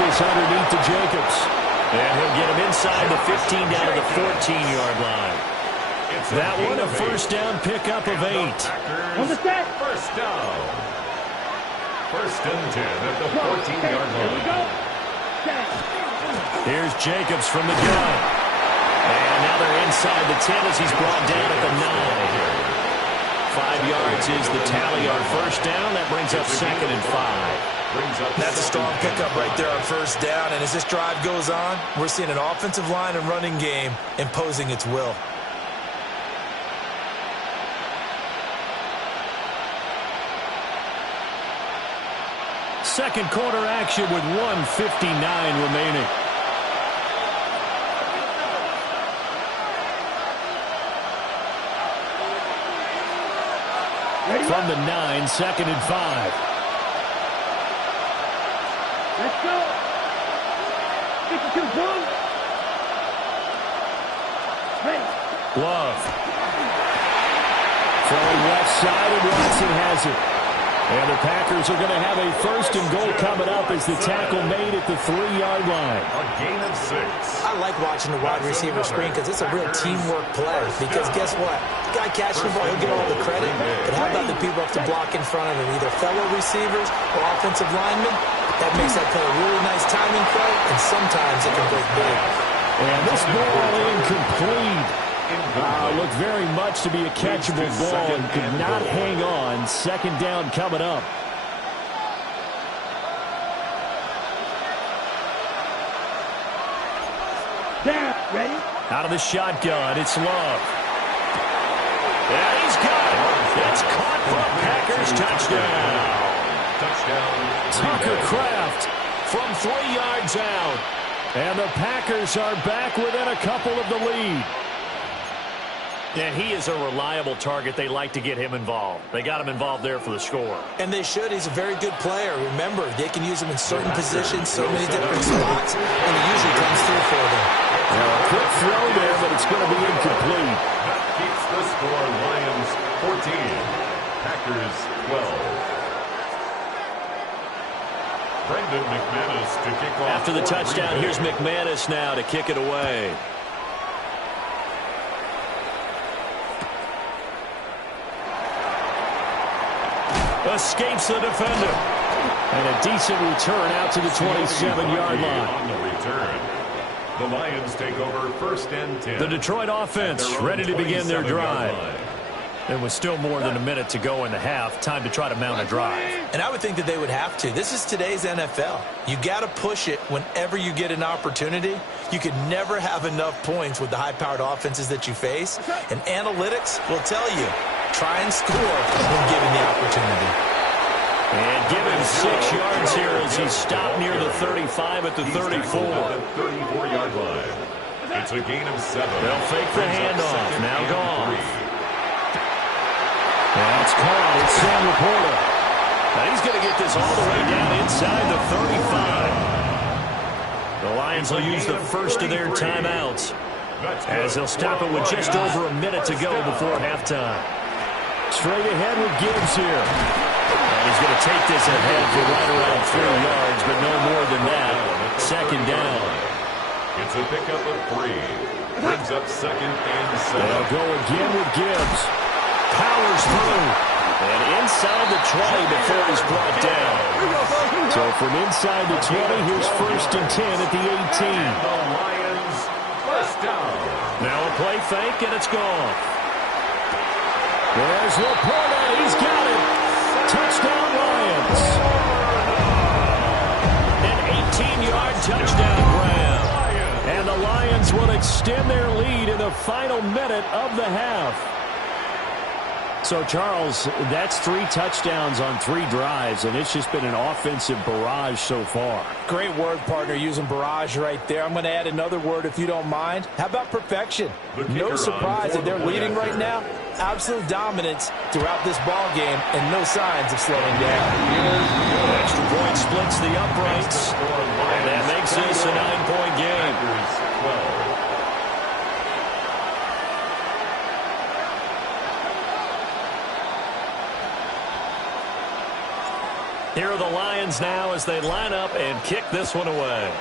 this underneath to Jacobs. And he'll get him inside the 15 down to the 14-yard line. That one a first down pickup of 8. First down. First and 10 at the 14-yard line. Here's Jacobs from the gun. And now they're inside the 10 as he's brought down at the 9. 5 yards is the tally on first down. That brings up second and 5. That's a strong pickup right there on first down. And as this drive goes on, we're seeing an offensive line and running game imposing its will. Second quarter action with 1:59 remaining. From the 9, second and 5. Let's go. 52 boom. Ready. Love. Throwing left side, and Watson has it. And the Packers are going to have a first and goal coming up as the tackle made at the 3-yard line. A gain of 6. I like watching the wide receiver screen because it's a real teamwork play. Because guess what? The guy catching the ball, he'll get all the credit. But how about the people up to block in front of him, either fellow receivers or offensive linemen? That makes that play a really nice timing play, and sometimes it can break big. And this ball incomplete. Looked very much to be a catchable ball and could not hang on. Second down coming up. Down. Ready? Out of the shotgun, it's Love. And he's got it. It's caught for a Packers touchdown. Tucker Kraft from 3 yards out. And the Packers are back within a couple of the lead. And he is a reliable target. They like to get him involved. They got him involved there for the score. And they should. He's a very good player. Remember, they can use him in certain positions, so many different spots, and he usually comes through for them. Now, a quick throw there, but it's going to be incomplete. That keeps the score. Lions 14, Packers 12. Brendan McManus to kick off. After the touchdown, here's McManus now to kick it away. Escapes the defender. And a decent return out to the 27-yard line. On the return, the Lions take over first and 10. The Detroit offense ready to begin their drive. There was still more than a minute to go in the half. Time to try to mount a drive. And I would think that they would have to. This is today's NFL. You got to push it whenever you get an opportunity. You could never have enough points with the high-powered offenses that you face. And analytics will tell you, try and score when given the opportunity. And give him 6 yards here as he stopped near the 35 at the 34. At the 34-yard line. It's a gain of 7. They'll fake the handoff. Now gone. That's caught. It's Sam Laporta. Now he's going to get this all the way down inside the 35. The Lions will use the first of their timeouts as they'll stop it with just over a minute to go before halftime. Straight ahead with Gibbs here. And he's going to take this ahead for right around 3 yards, but no more than that. Second down. It's a pickup of 3. Brings up second and 7. They'll go again with Gibbs. Powers through. And inside the 20 before he's brought down. So from inside the 20, here's first and 10 at the 18. The Lions first down. Now a play fake, and it's gone. There's Laporta. He's got it. Touchdown, Lions. An 18-yard touchdown grab. And the Lions will extend their lead in the final minute of the half. So, Charles, that's 3 touchdowns on 3 drives, and it's just been an offensive barrage so far. Great word, partner, using barrage right there. I'm going to add another word if you don't mind. How about perfection? No surprise that they're leading right now. Absolute dominance throughout this ball game and no signs of slowing down. Extra point splits the uprights, and that makes this a 9-point game. Here are the Lions Lions now as they line up and kick this one away.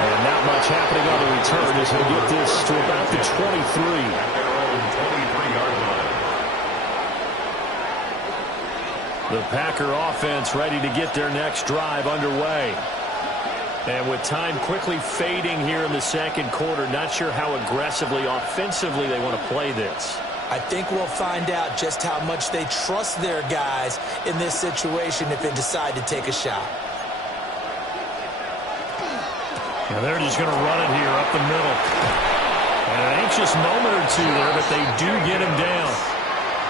And not much happening on the return as they get this to about the 23. At their own 23-yard line. The Packer offense ready to get their next drive underway. And with time quickly fading here in the second quarter, not sure how aggressively, offensively they want to play this. I think we'll find out just how much they trust their guys in this situation if they decide to take a shot. Now they're just going to run it here up the middle. And an anxious moment or two there, but they do get him down.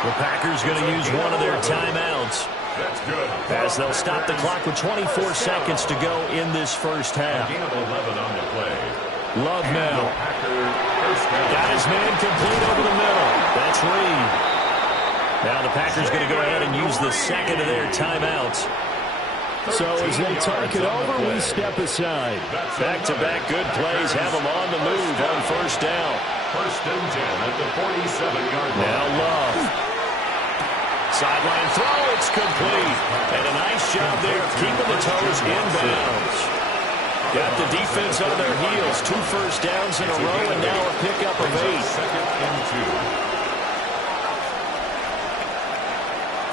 The Packers going to use one of their timeouts. That's good. As they'll stop the clock with 24 seconds to go in this first half. A gain of 11 on the play. Love now. First down. Got his man complete over the middle. That's Reed. Now the Packers going to go ahead and use the second of their timeouts. So as they talk it over, we step aside. Back-to-back good plays have them on the move on first down. First and 10 at the 47-yard line. Now Love. Sideline throw, it's complete. And a nice job there of keeping the toes inbounds. Got the defense on their heels. 2 first downs in a row and now a pickup of 8. Second and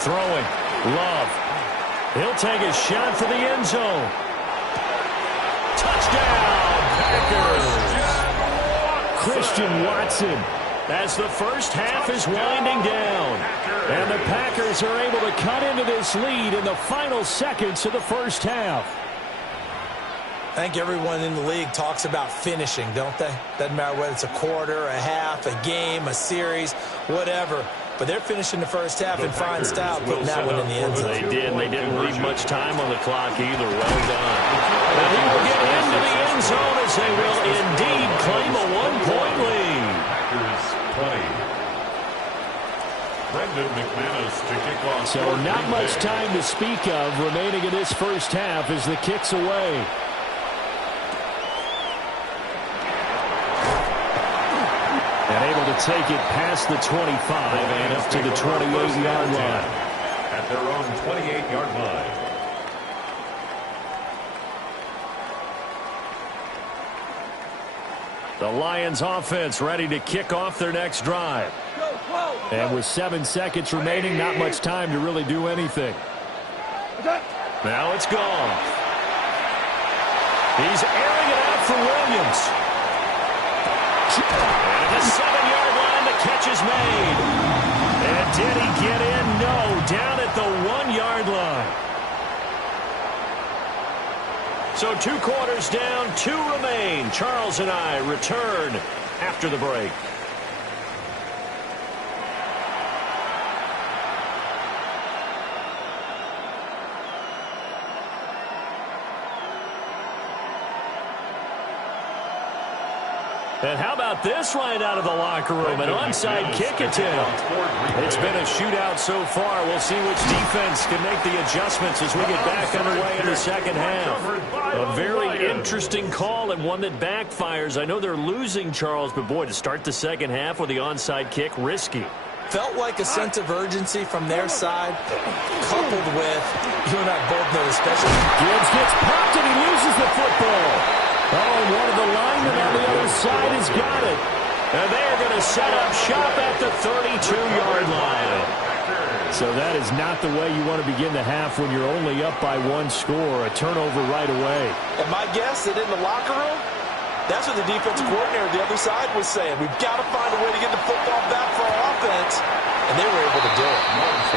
2. Throwing. Love. He'll take a shot for the end zone. Touchdown, Packers. Christian Watson. As the first half is winding down. And the Packers are able to cut into this lead in the final seconds of the first half. I think everyone in the league talks about finishing, don't they? Doesn't matter whether it's a quarter, a half, a game, a series, whatever. But they're finishing the first half in fine style, putting that one in the end zone. They did, and they didn't leave much time on the clock either. Well done. And he will get into the end zone as they will indeed claim a 1-point lead. Packers 20. Brendan McManus to kick off. So not much time to speak of remaining in this first half as the kick's away. And able to take it past the 25 and up to the 28-yard line. At their own 28-yard line. The Lions offense ready to kick off their next drive. And with 7 seconds remaining, not much time to really do anything. Now it's gone. He's airing it out for Williams. And the 7-yard line, the catch is made. And did he get in? No, down at the 1-yard line. So 2 quarters down, 2 remain. Charles and I return after the break. And how about this right out of the locker room? An onside kick attempt. It's been a shootout so far. We'll see which defense can make the adjustments as we get back underway in the second half. A very interesting call and one that backfires. I know they're losing, Charles, but boy, to start the second half with the onside kick, risky. Felt like a sense of urgency from their side, coupled with, you and I both know especially. Gibbs gets popped and he loses the football. Oh, and one of the linemen on the other side has got it. And they're going to set up shop at the 32-yard line. So that is not the way you want to begin the half when you're only up by 1 score. A turnover right away. And my guess that in the locker room, that's what the defensive coordinator on the other side was saying. We've got to find a way to get the football back for our offense. And they were able to do it.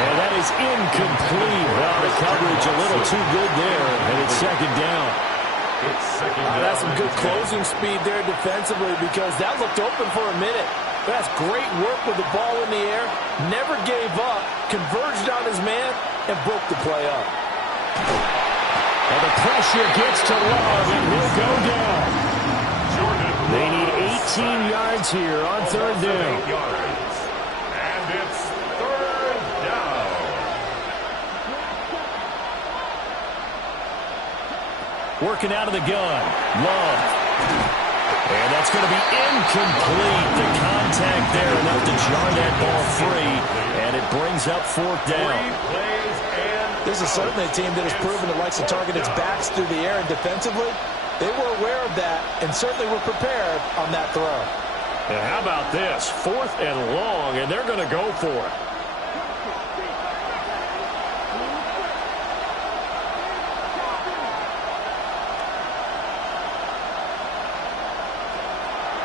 And that is incomplete. Well, the coverage a little too good there. And it's second down. That's some good closing speed there defensively because that looked open for a minute. That's great work with the ball in the air. Never gave up, converged on his man, and broke the play up. And the pressure gets to Love, and he'll go down. They need 18 yards here on third down. And it's third down. Working out of the gun. Love. And that's going to be incomplete. The contact there enough to jar that ball free, and it brings up fourth down. This is certainly a team that has proven it likes to target its backs through the air, and defensively, they were aware of that and certainly were prepared on that throw. And how about this? 4th and long, and they're going to go for it.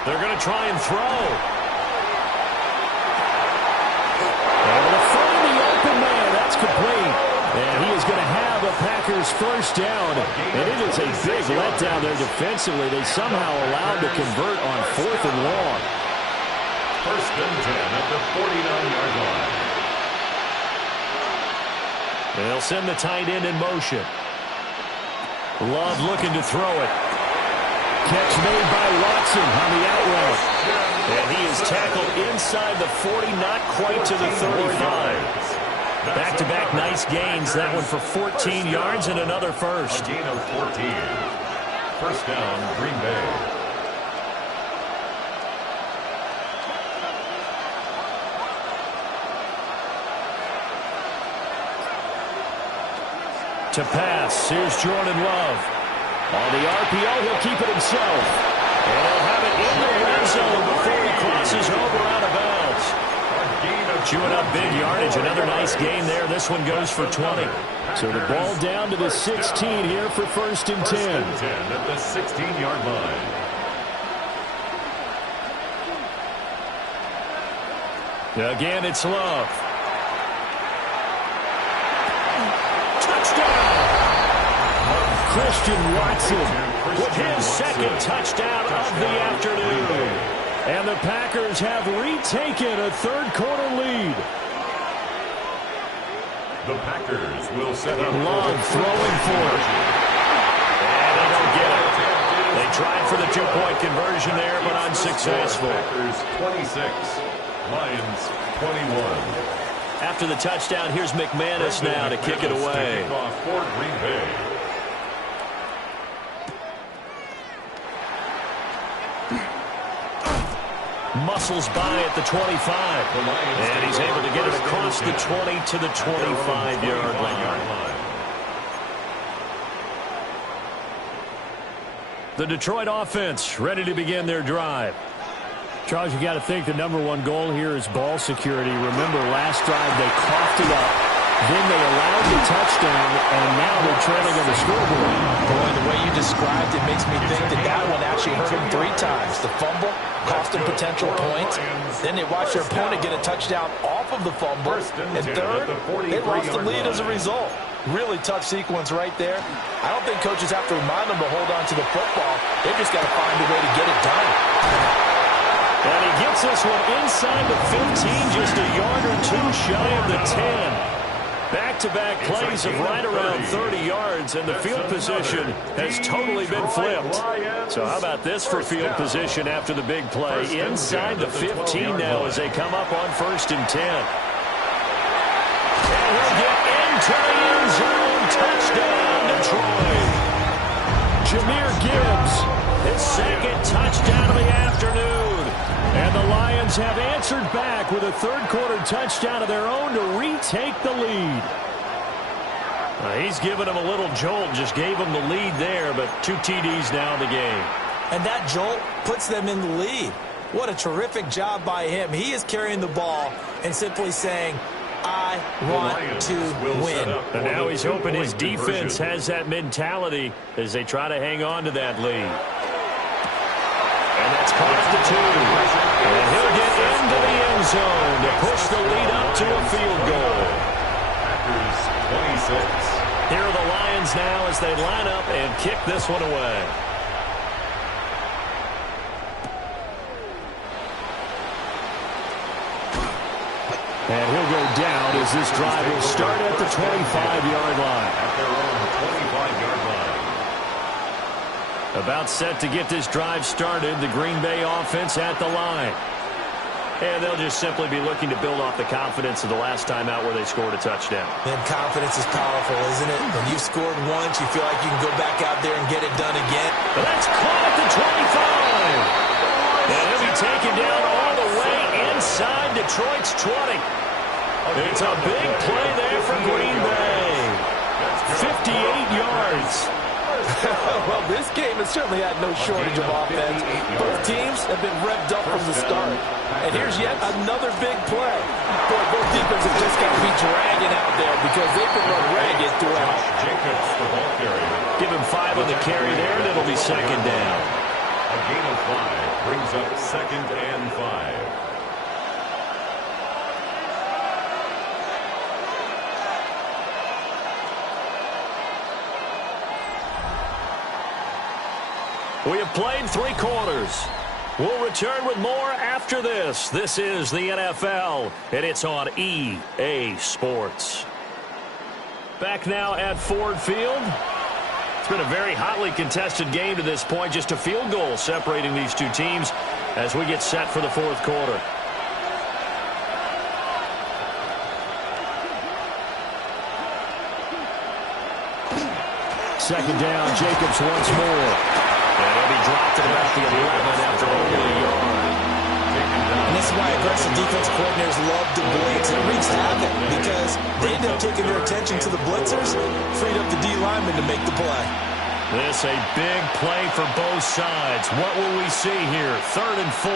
They're going to try and throw. Able to find the open man. That's complete. And he is going to have a Packers first down. And it is a big letdown there defensively. They somehow allowed to convert on 4th and long. First and 10 at the 49-yard line. They'll send the tight end in motion. Love looking to throw it. Catch made by Watson on the out route. And he is tackled inside the 40, not quite to the 35. Back-to-back nice gains. That one for 14 yards and another first. A gain of 14. First down, Green Bay. To pass, here's Jordan Love. On the RPO, he'll keep it himself. And he'll have it in the red zone before he crosses over out of bounds. Chewing up big yardage. Another nice gain there. This one goes for 20. So the ball down to the 16 here for first and 10. First and 10 at the 16-yard line. Again, it's Love. Touchdown! Christian Watson with his second touchdown of the afternoon. And the Packers have retaken a third-quarter lead. The Packers will set up. Love throwing for it. And they don't get it. They tried for the two-point conversion there, but unsuccessful. Packers 26, Lions 21. After the touchdown, here's McManus now to kick it away. To kick off for Green Bay. Muscles by at the 25. And he's able to get it across the 20 to the 25-yard line. The Detroit offense ready to begin their drive. Charles, you got to think the number one goal here is ball security. Remember, last drive they coughed it up. Then they allowed the touchdown, and now they're trailing on the scoreboard. Boy, the way you described it makes me think that that one actually hurt them 3 times. The fumble cost them potential points. Then they watched their opponent get a touchdown off of the fumble. And third, they lost the lead as a result. Really tough sequence right there. I don't think coaches have to remind them to hold on to the football. They've just got to find a way to get it done. And he gets this one inside the 15, just a yard or two shy of the 10. Back-to-back plays of right around 30 yards, and the field position has totally been flipped. So how about this for field position after the big play? Inside the 15 now as they come up on first and 10. And he'll get into the end zone. Touchdown, Detroit. Jahmyr Gibbs, his second touchdown of the afternoon. And the Lions have answered back with a third-quarter touchdown of their own to retake the lead. He's given them a little jolt, just gave them the lead there, but 2 TDs now in the game. And that jolt puts them in the lead. What a terrific job by him. He is carrying the ball and simply saying, I want to win. And now he's hoping his defense has that mentality as they try to hang on to that lead. And that's caught up to 2. And he'll get into the end zone to push the lead up to a field goal. Packers 26. Here are the Lions now as they line up and kick this one away. And he'll go down as this drive will start at the 25-yard line. At their own 25-yard line. About set to get this drive started, the Green Bay offense at the line. And they'll just simply be looking to build off the confidence of the last time out where they scored a touchdown. And confidence is powerful, isn't it? When you've scored once, you feel like you can go back out there and get it done again. But that's caught at the 25. And he'll be taken down all the way inside Detroit's 20. It's a big play there for Green Bay. 58 yards. Well, this game has certainly had no shortage of offense. Both teams have been revved up from the start. And here's yet another big play. Boy, both defenses have just got to be dragging out there because they've been run ragged throughout. Jacobs, the ball carrier. Give him 5 on the carry there, and it'll be second down. A gain of 5 brings up 2nd and 5. We have played 3 quarters. We'll return with more after this. This is the NFL, and it's on EA Sports. Back now at Ford Field. It's been a very hotly contested game to this point. Just a field goal separating these two teams as we get set for the 4th quarter. Second down, Jacobs once more. And he'll be dropped at about the 11 after only a yard. And this is why aggressive defense coordinators love to blitz. It wreaks havoc because they end up taking their attention to the blitzers, freed up the D lineman to make the play. This a big play for both sides. What will we see here? 3rd and 4.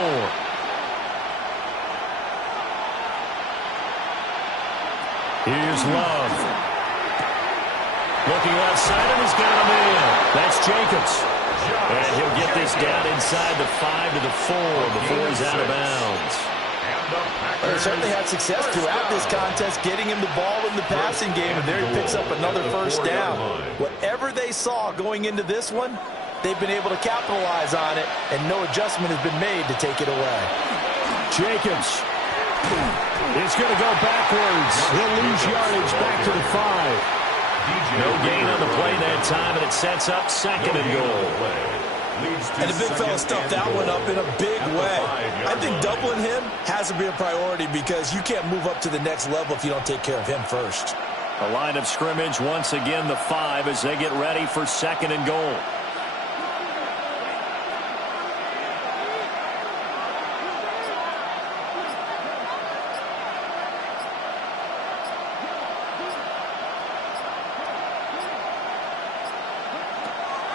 Here's Love. Looking left side, and he's got him in. That's Jacobs. And he'll get this down inside the 5 to the 4 before he's out of bounds. They certainly had success throughout this contest getting him the ball in the passing game, and there he picks up another first down. Whatever they saw going into this one, they've been able to capitalize on it, and no adjustment has been made to take it away. Jacobs is going to go backwards. He'll lose yardage back to the 5. No gain on the play that time, and it sets up 2nd and goal. And the big fella stuffed that one up in a big way. I think doubling him has to be a priority because you can't move up to the next level if you don't take care of him first. A line of scrimmage, once again the 5 as they get ready for 2nd and goal.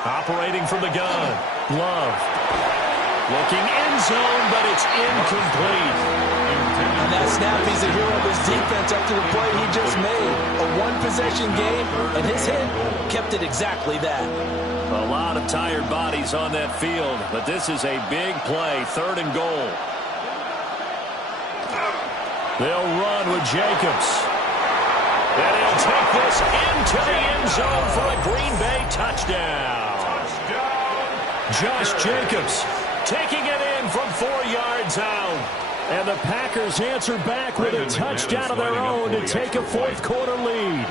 Operating from the gun. Love. Looking end zone, but it's incomplete. On that snap, he's a hero of his defense up to the play he just made. A one-possession game, and his hit kept it exactly that. A lot of tired bodies on that field, but this is a big play. 3rd and goal. They'll run with Jacobs. And he'll take this into the end zone for a Green Bay touchdown. Josh Jacobs taking it in from 4 yards out. And the Packers answer back with a touchdown of their own to take a 4th quarter lead.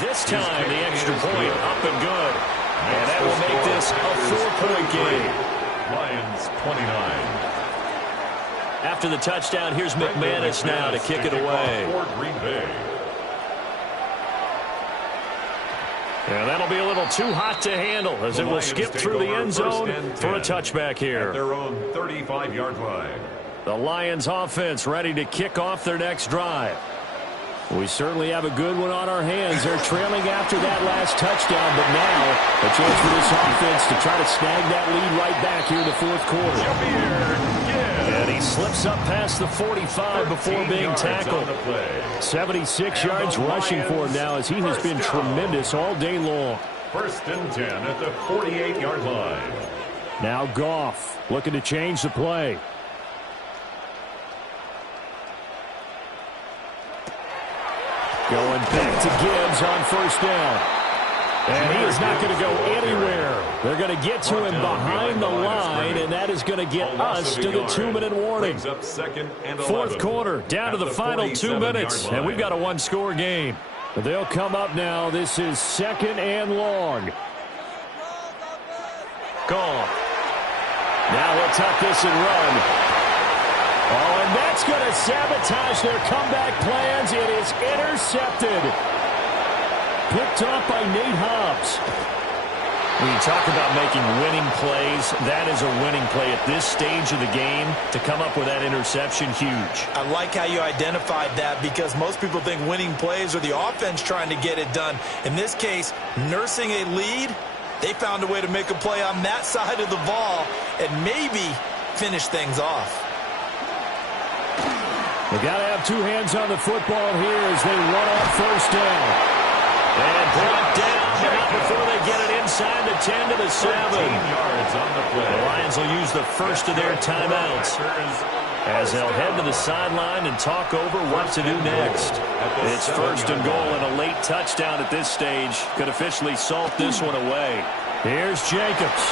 This time the extra point up and good. And that will make this a 4-point game. Lions 29. After the touchdown, here's McManus now to kick it away. And that'll be a little too hot to handle as it will skip through the end zone for a touchback here. At their own 35-yard line. The Lions offense ready to kick off their next drive. We certainly have a good one on our hands. They're trailing after that last touchdown, but now a chance for this offense to try to snag that lead right back here in the 4th quarter. And he slips up past the 45 before being tackled. 76 yards rushing for him now as he has been tremendous all day long. 1st and 10 at the 48-yard line. Now Goff looking to change the play. Going back to Gibbs on 1st down. And he is not going to go anywhere. They're going to get to him behind the line, and that is going to get us to the 2-minute warning. 4th quarter, down to the final 2 minutes, and we've got a 1-score game. But they'll come up now. This is 2nd and long. Gone. Now he'll tuck this and run. Oh, and that's going to sabotage their comeback plans. It is intercepted. Picked off by Nate Hobbs. When you talk about making winning plays, that is a winning play at this stage of the game. To come up with that interception, huge. I like how you identified that because most people think winning plays are the offense trying to get it done. In this case, nursing a lead, they found a way to make a play on that side of the ball and maybe finish things off. They got to have two hands on the football here as they run on first down. And brought down, but not before they get it inside the 10 to the 7. Yards on the play. The Lions will use the first of their timeouts as they'll head to the sideline and talk over what to do next. It's first and goal, and a late touchdown at this stage could officially salt this one away. Here's Jacobs.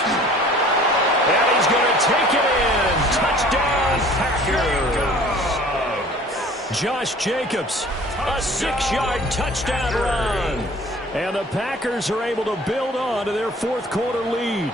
And he's going to take it in. Touchdown, Packers. Josh Jacobs, a 6-yard touchdown run. And the Packers are able to build on to their fourth quarter lead.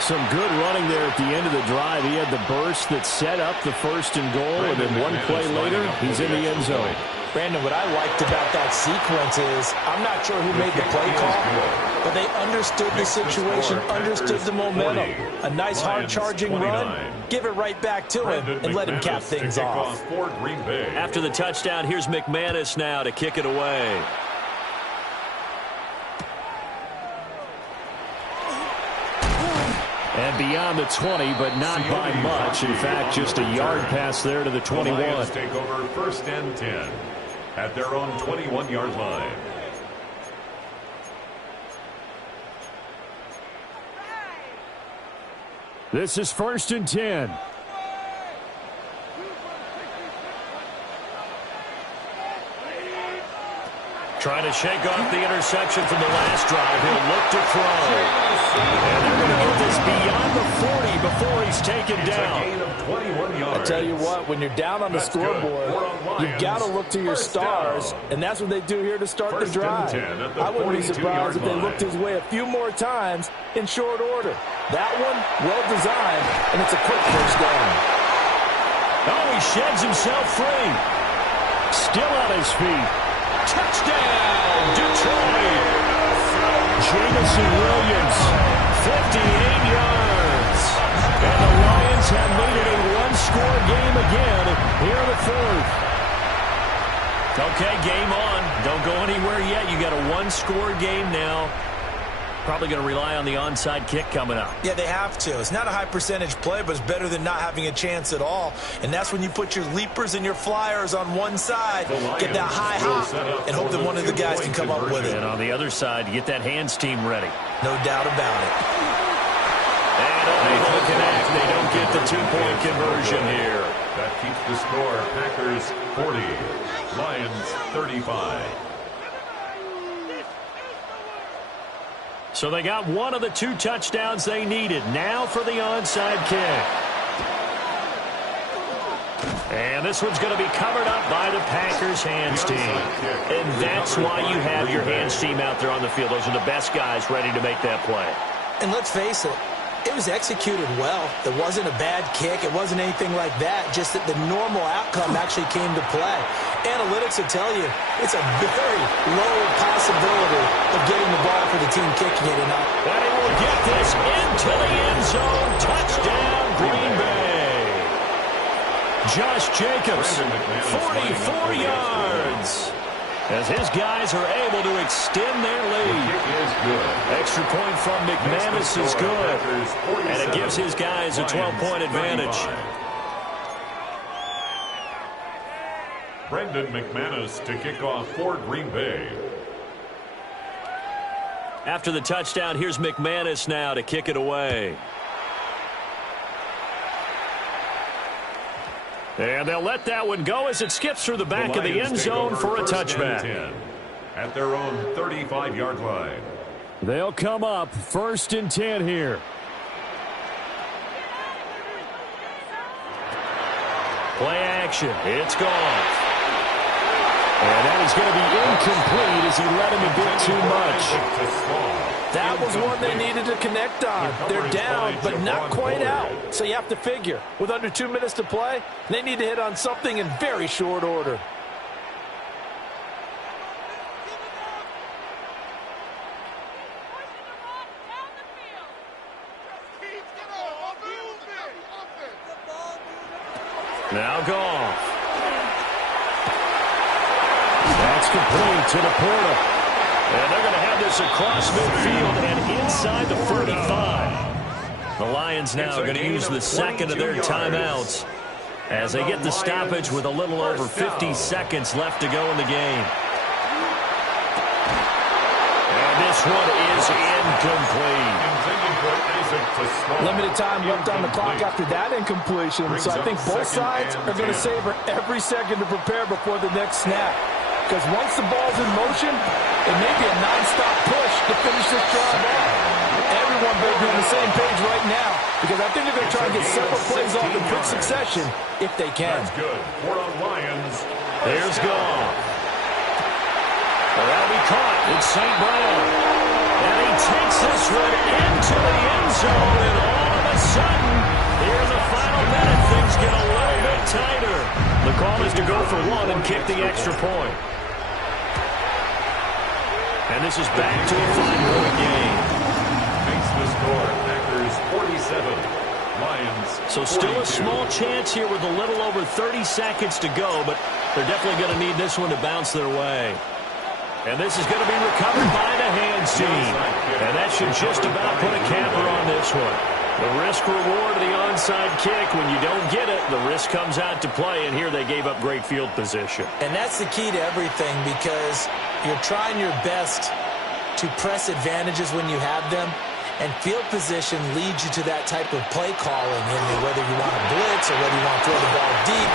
Some good running there at the end of the drive. He had the burst that set up the first and goal, and then one play later, he's in the end zone. Brandon, what I liked about that sequence is I'm not sure who made the play call, but they understood the situation, understood the momentum. A nice hard-charging run, give it right back to him, and let him cap things off. After the touchdown, here's McManus now to kick it away. And beyond the 20, but not by much. In fact, just a yard pass there to the 21. The Lions take over first and 10 at their own 21-yard line. This is first and 10. Trying to shake off the interception from the last drive. He'll look to throw. And they're going to get this beyond the 40 before he's taken down. A gain of 21 yards. I tell you what, when you're down on the scoreboard, you've got to look to your stars, and that's what they do here to start the drive. I wouldn't be surprised if they looked his way a few more times in short order. That one, well designed, and it's a quick first down. Oh, he sheds himself free. Still on his feet. Touchdown, Detroit. Jamison Williams, 58 yards. And the Lions have made it a one-score game again here in the fourth. Okay, game on. Don't go anywhere yet. You got a one-score game now. Probably going to rely on the onside kick coming up. Yeah, they have to. It's not a high-percentage play, but it's better than not having a chance at all. And that's when you put your leapers and your flyers on one side, get that high hop, and hope that one of the guys can come up with it. And on the other side, get that hands team ready. No doubt about it. And unable to connect. They don't get the two-point conversion here. That keeps the score. Packers 40, Lions 35. So they got one of the two touchdowns they needed. Now for the onside kick. And this one's going to be covered up by the Packers hands team. And that's why you have your hands team out there on the field. Those are the best guys ready to make that play. And let's face it, it was executed well. It wasn't a bad kick. It wasn't anything like that. Just that the normal outcome actually came to play. Analytics will tell you it's a very low possibility of getting the ball for the team kicking it or not. And he will get this into the end zone. Touchdown, Green Bay. Josh Jacobs, 44 yards. As his guys are able to extend their lead. Extra point from McManus is good. And it gives his guys a 12-point advantage. Brendan McManus to kick off for Green Bay. After the touchdown, here's McManus now to kick it away. And they'll let that one go as it skips through the back of the end zone for a touchback. At their own 35-yard line. They'll come up first and 10 here. Play action. It's gone. And that is going to be incomplete as he let him a bit too much. That was one they needed to connect on. They're down, but not quite out. So you have to figure, with under 2 minutes to play, they need to hit on something in very short order. Now Goff. That's complete to Laporta. And they're going to have this across midfield and inside the 45. The Lions now going to use the second of their timeouts as they get the stoppage with a little over 50 seconds left to go in the game. And this one is incomplete. Limited time left on the clock after that incompletion. So I think both sides are going to savor every second to prepare before the next snap. Because once the ball's in motion, it may be a non-stop push to finish this drive off. Everyone better be on the same page right now, because I think they're going to try and get several plays off in quick succession if they can. That's good. For the Lions. There's Goff. That'll be caught. It's St. Brown. And he takes this one into the end zone, and all of a sudden, here in the final minute, things get a little bit tighter. The call is to go for one and kick the extra point. And this is back to a 5-point game. Makes the score. Packers 47. Lions 42. So still a small chance here with a little over 30 seconds to go, but they're definitely going to need this one to bounce their way. And this is going to be recovered by the hands team. And that should just about put a capper on this one. The risk-reward of the onside kick, when you don't get it, the risk comes out to play, and here they gave up great field position. And that's the key to everything, because you're trying your best to press advantages when you have them, and field position leads you to that type of play calling, whether you want to blitz or whether you want to throw the ball deep.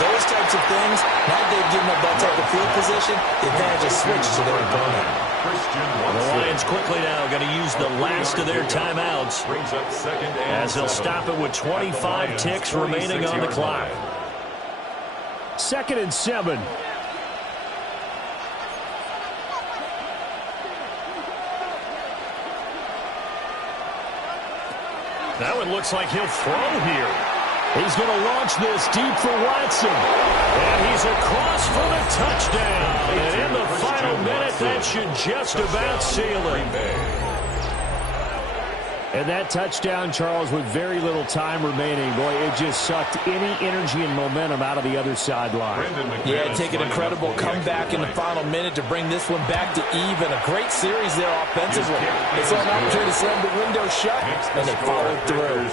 Those types of things, now that they've given up that type of field position, the advantage is switched to their opponent. The Lions quickly now going to use the last of their timeouts as they'll stop it with 25 ticks remaining on the clock. 2nd and 7. That one looks like he'll throw here. He's going to launch this deep for Watson. And he's across for the touchdown. And in the final minute, that should just about seal it. And that touchdown, Charles, with very little time remaining, boy, it just sucked any energy and momentum out of the other sideline. Yeah, take an incredible comeback in the final minute to bring this one back to even. A great series there offensively. They saw an opportunity to slam the window shut, and they followed through.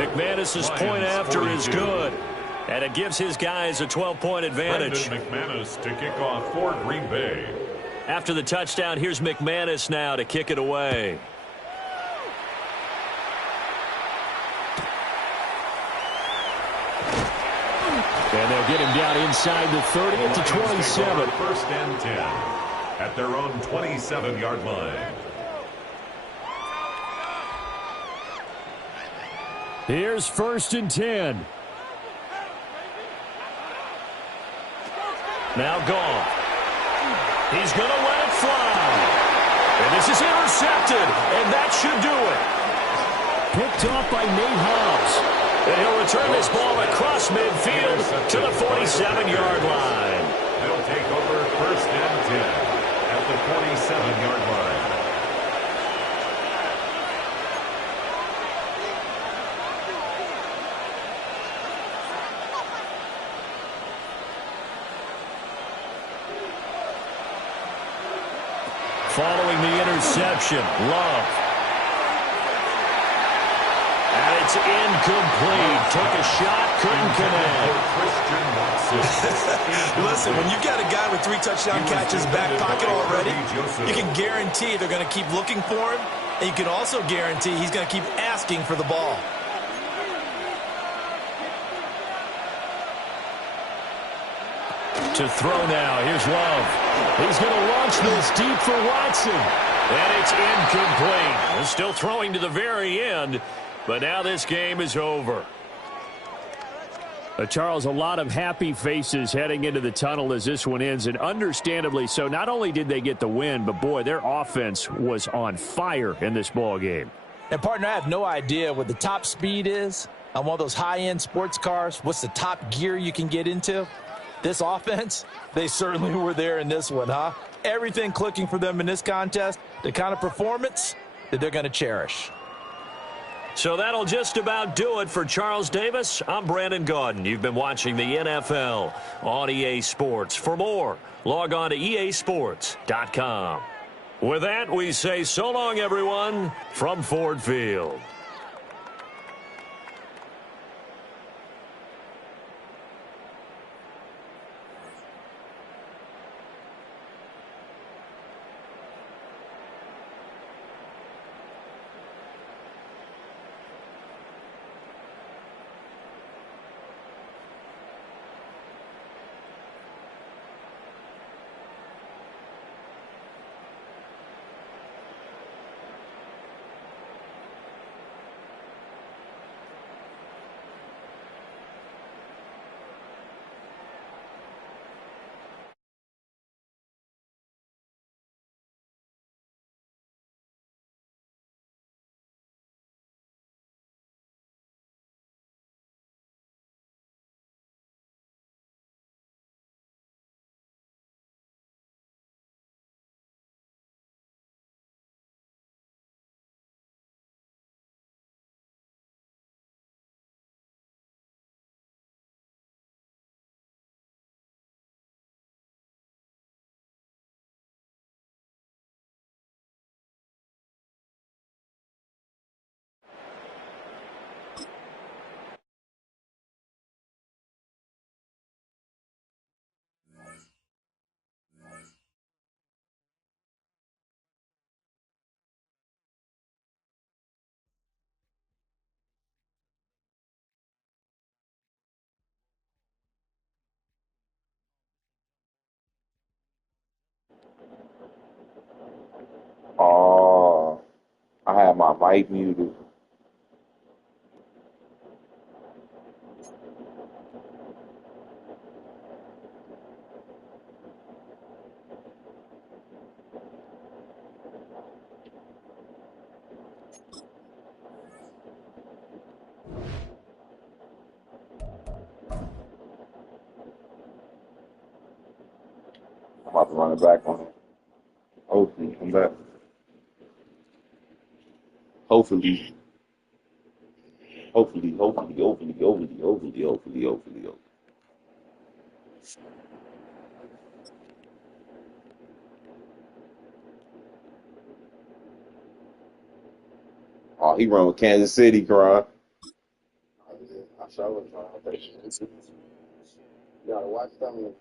McManus's point after is good, and it gives his guys a 12-point advantage. McManus to kick off for Green Bay. After the touchdown, here's McManus now to kick it away. And they'll get him down inside the 30 to 27. 1st and 10 at their own 27-yard line. Here's 1st and 10. Now Goff. He's going to let it fly. And this is intercepted, and that should do it. Picked off by Nate Hobbs. And he'll return this ball across midfield to the 47-yard line. They'll take over 1st and 10 at the 47-yard line. Following the interception, Love. And it's incomplete. Took a shot, couldn't connect. Listen, when you've got a guy with 3 touchdown catches back pocket already, you can guarantee they're going to keep looking for him, and you can also guarantee he's going to keep asking for the ball. To throw now, here's Love. He's going to launch this deep for Watson. And it's incomplete. He's still throwing to the very end, but now this game is over. Charles, a lot of happy faces heading into the tunnel as this one ends, and understandably so. Not only did they get the win, but, boy, their offense was on fire in this ball game. And, partner, I have no idea what the top speed is on one of those high-end sports cars. What's the top gear you can get into? This offense, they certainly were there in this one, huh? Everything clicking for them in this contest, the kind of performance that they're going to cherish. So that'll just about do it for Charles Davis. I'm Brandon Gaudin. You've been watching the NFL on EA Sports. For more, log on to easports.com. With that, we say so long, everyone, from Ford Field. Oh, I have my mic muted. I'm about to run it back on it. Hopefully, come back. Hopefully, hopefully. Oh, he run with Kansas City, Karan. I saw it. You gotta watch them.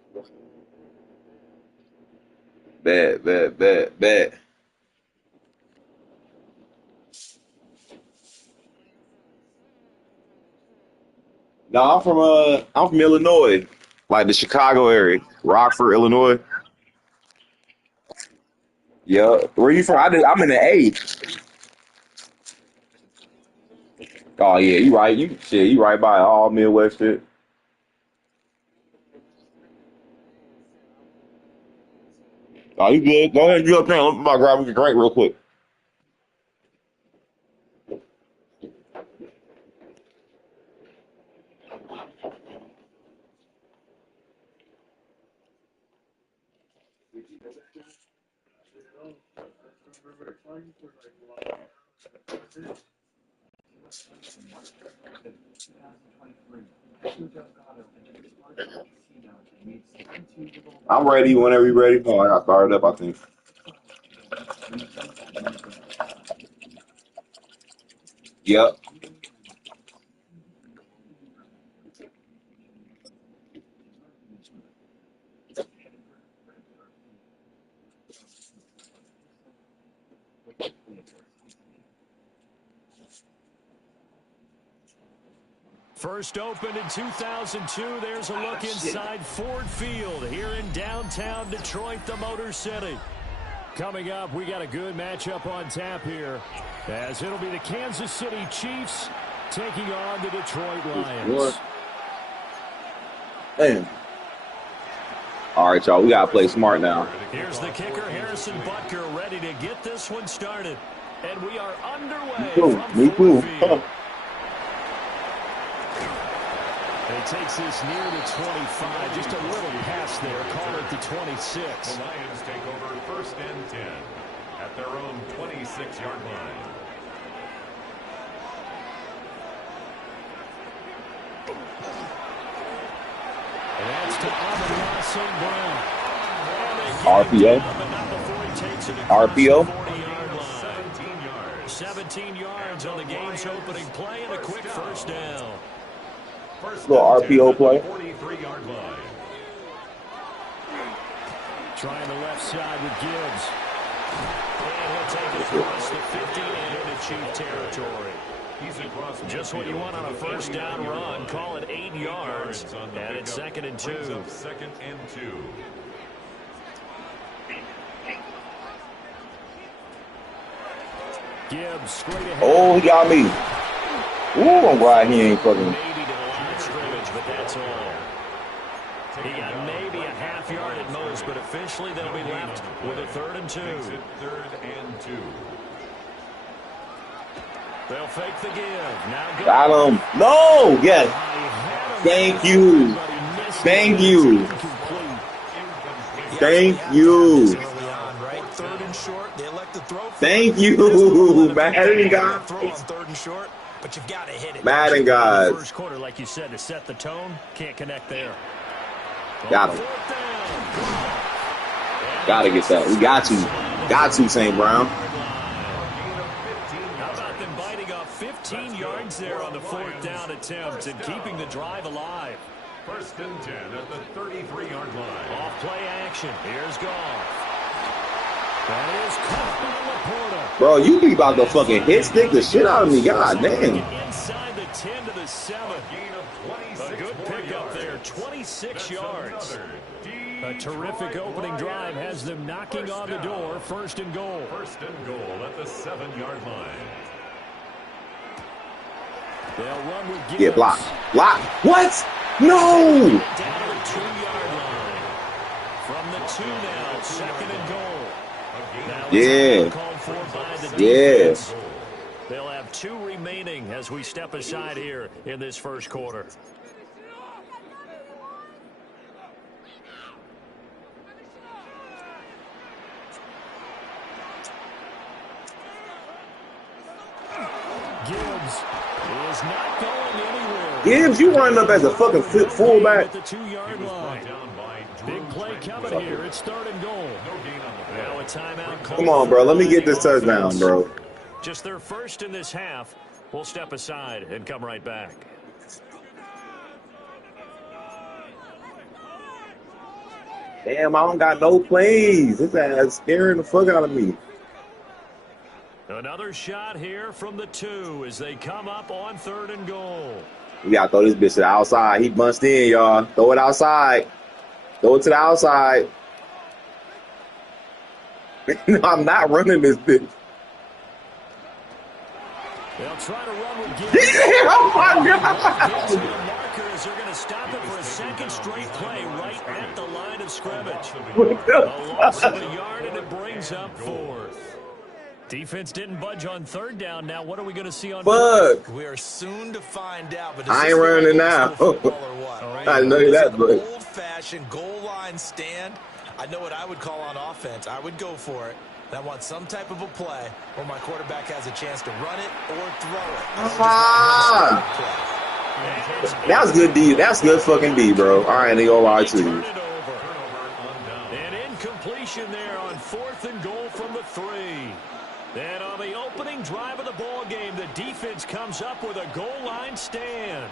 Bad. No, I'm from Illinois, like the Chicago area, Rockford, Illinois. Yeah, where you from? I'm in the A. Oh yeah, you right. You right by all Midwest shit. Oh, you good? Go ahead and drill up there. Let me grab a drink real quick. I'm ready whenever you're ready. Oh, I got started up, I think. Yep. First opened in 2002. There's a look inside Ford Field here in downtown Detroit, the Motor City. Coming up, we got a good matchup on tap here, as it'll be the Kansas City Chiefs taking on the Detroit Lions. Damn. All right, y'all. We got to play smart now. Here's the kicker, Harrison Butker, ready to get this one started. And we are underway Me from too. Ford Field. And he takes this near the 25. Just a little pass there. Call it the 26. The Lions take over first and 10 at their own 26-yard line. That's to Amon St. Brown. RPO. RPO. 17 yards on the game's opening play and a quick first down. Little RPO play. 43-yard line. Trying the left side with Gibbs. And he'll take it across the 50 and into Chief territory. Just what you want on a first down run. Call it 8 yards. And it's 2nd and 2. 2nd and 2. Gibbs straight ahead. Oh, he got me. Ooh, I'm glad he ain't fucking. Maybe to the line of scrimmage, but that's all. He got maybe a half yard at most, but officially they'll be left with a 3rd and 2. 3rd and 2. They'll fake the give. Now Got him. No. Yes. Thank you. Thank you. Thank you. Thank you, Madden guys. But you've got to hit it. Madden guys. First quarter, like you said, to set the tone. Can't connect there. Got him. Gotta get that. We got to. Got to, St. Brown. How about them biting off 15 yards there on the 4th down attempt and keeping the drive alive? 1st and 10 at the 33-yard line. Off play action. Here's Goff. That is caught by Laporta. Bro, you be about to fucking hit stick the shit out of me. God damn. Inside the 10 to the 7. A good pickup there. 26 yards. A terrific opening drive has them knocking on the door. 1st and goal. 1st and goal at the 7-yard line. They'll run with Gibbs. Get blocked. Block. What? No. Down to the 2-yard line. From the 2 now. 2nd and goal. Yeah. Called for by the Yes. defense. They'll have 2 remaining as we step aside here in this first quarter. Gibbs is not going anywhere. Gibbs, you running up as a fucking fullback. At the 2-yard line. Big play coming here. It's 3rd and goal. Now a timeout. Come on, bro. Let me get this touchdown, bro. Just their first in this half. We'll step aside and come right back. Damn, I don't got no plays. This ass scaring the fuck out of me. Another shot here from the 2 as they come up on 3rd and goal. We gotta throw this bitch to the outside. He bunched in, y'all. Throw it outside. Throw it to the outside. No, I'm not running this bitch. They'll try to run with Gibbs. Oh my Gibbs God. to the markers are going to stop it for a 2nd straight play right at the line of scrimmage. A loss of a yard, and it brings up 4th. Defense didn't budge on 3rd down. Now what are we going to see on 4th? Fuck. We are soon to find out. But I ain't running it now. I know that, but old-fashioned goal line stand. I know what I would call on offense. I would go for it. And I want some type of a play where my quarterback has a chance to run it or throw it. That was good D. That's good fucking D, bro. All right, they go wide to you. An incompletion there on 4th and goal from the 3. And on the opening drive of the ball game, the defense comes up with a goal line stand.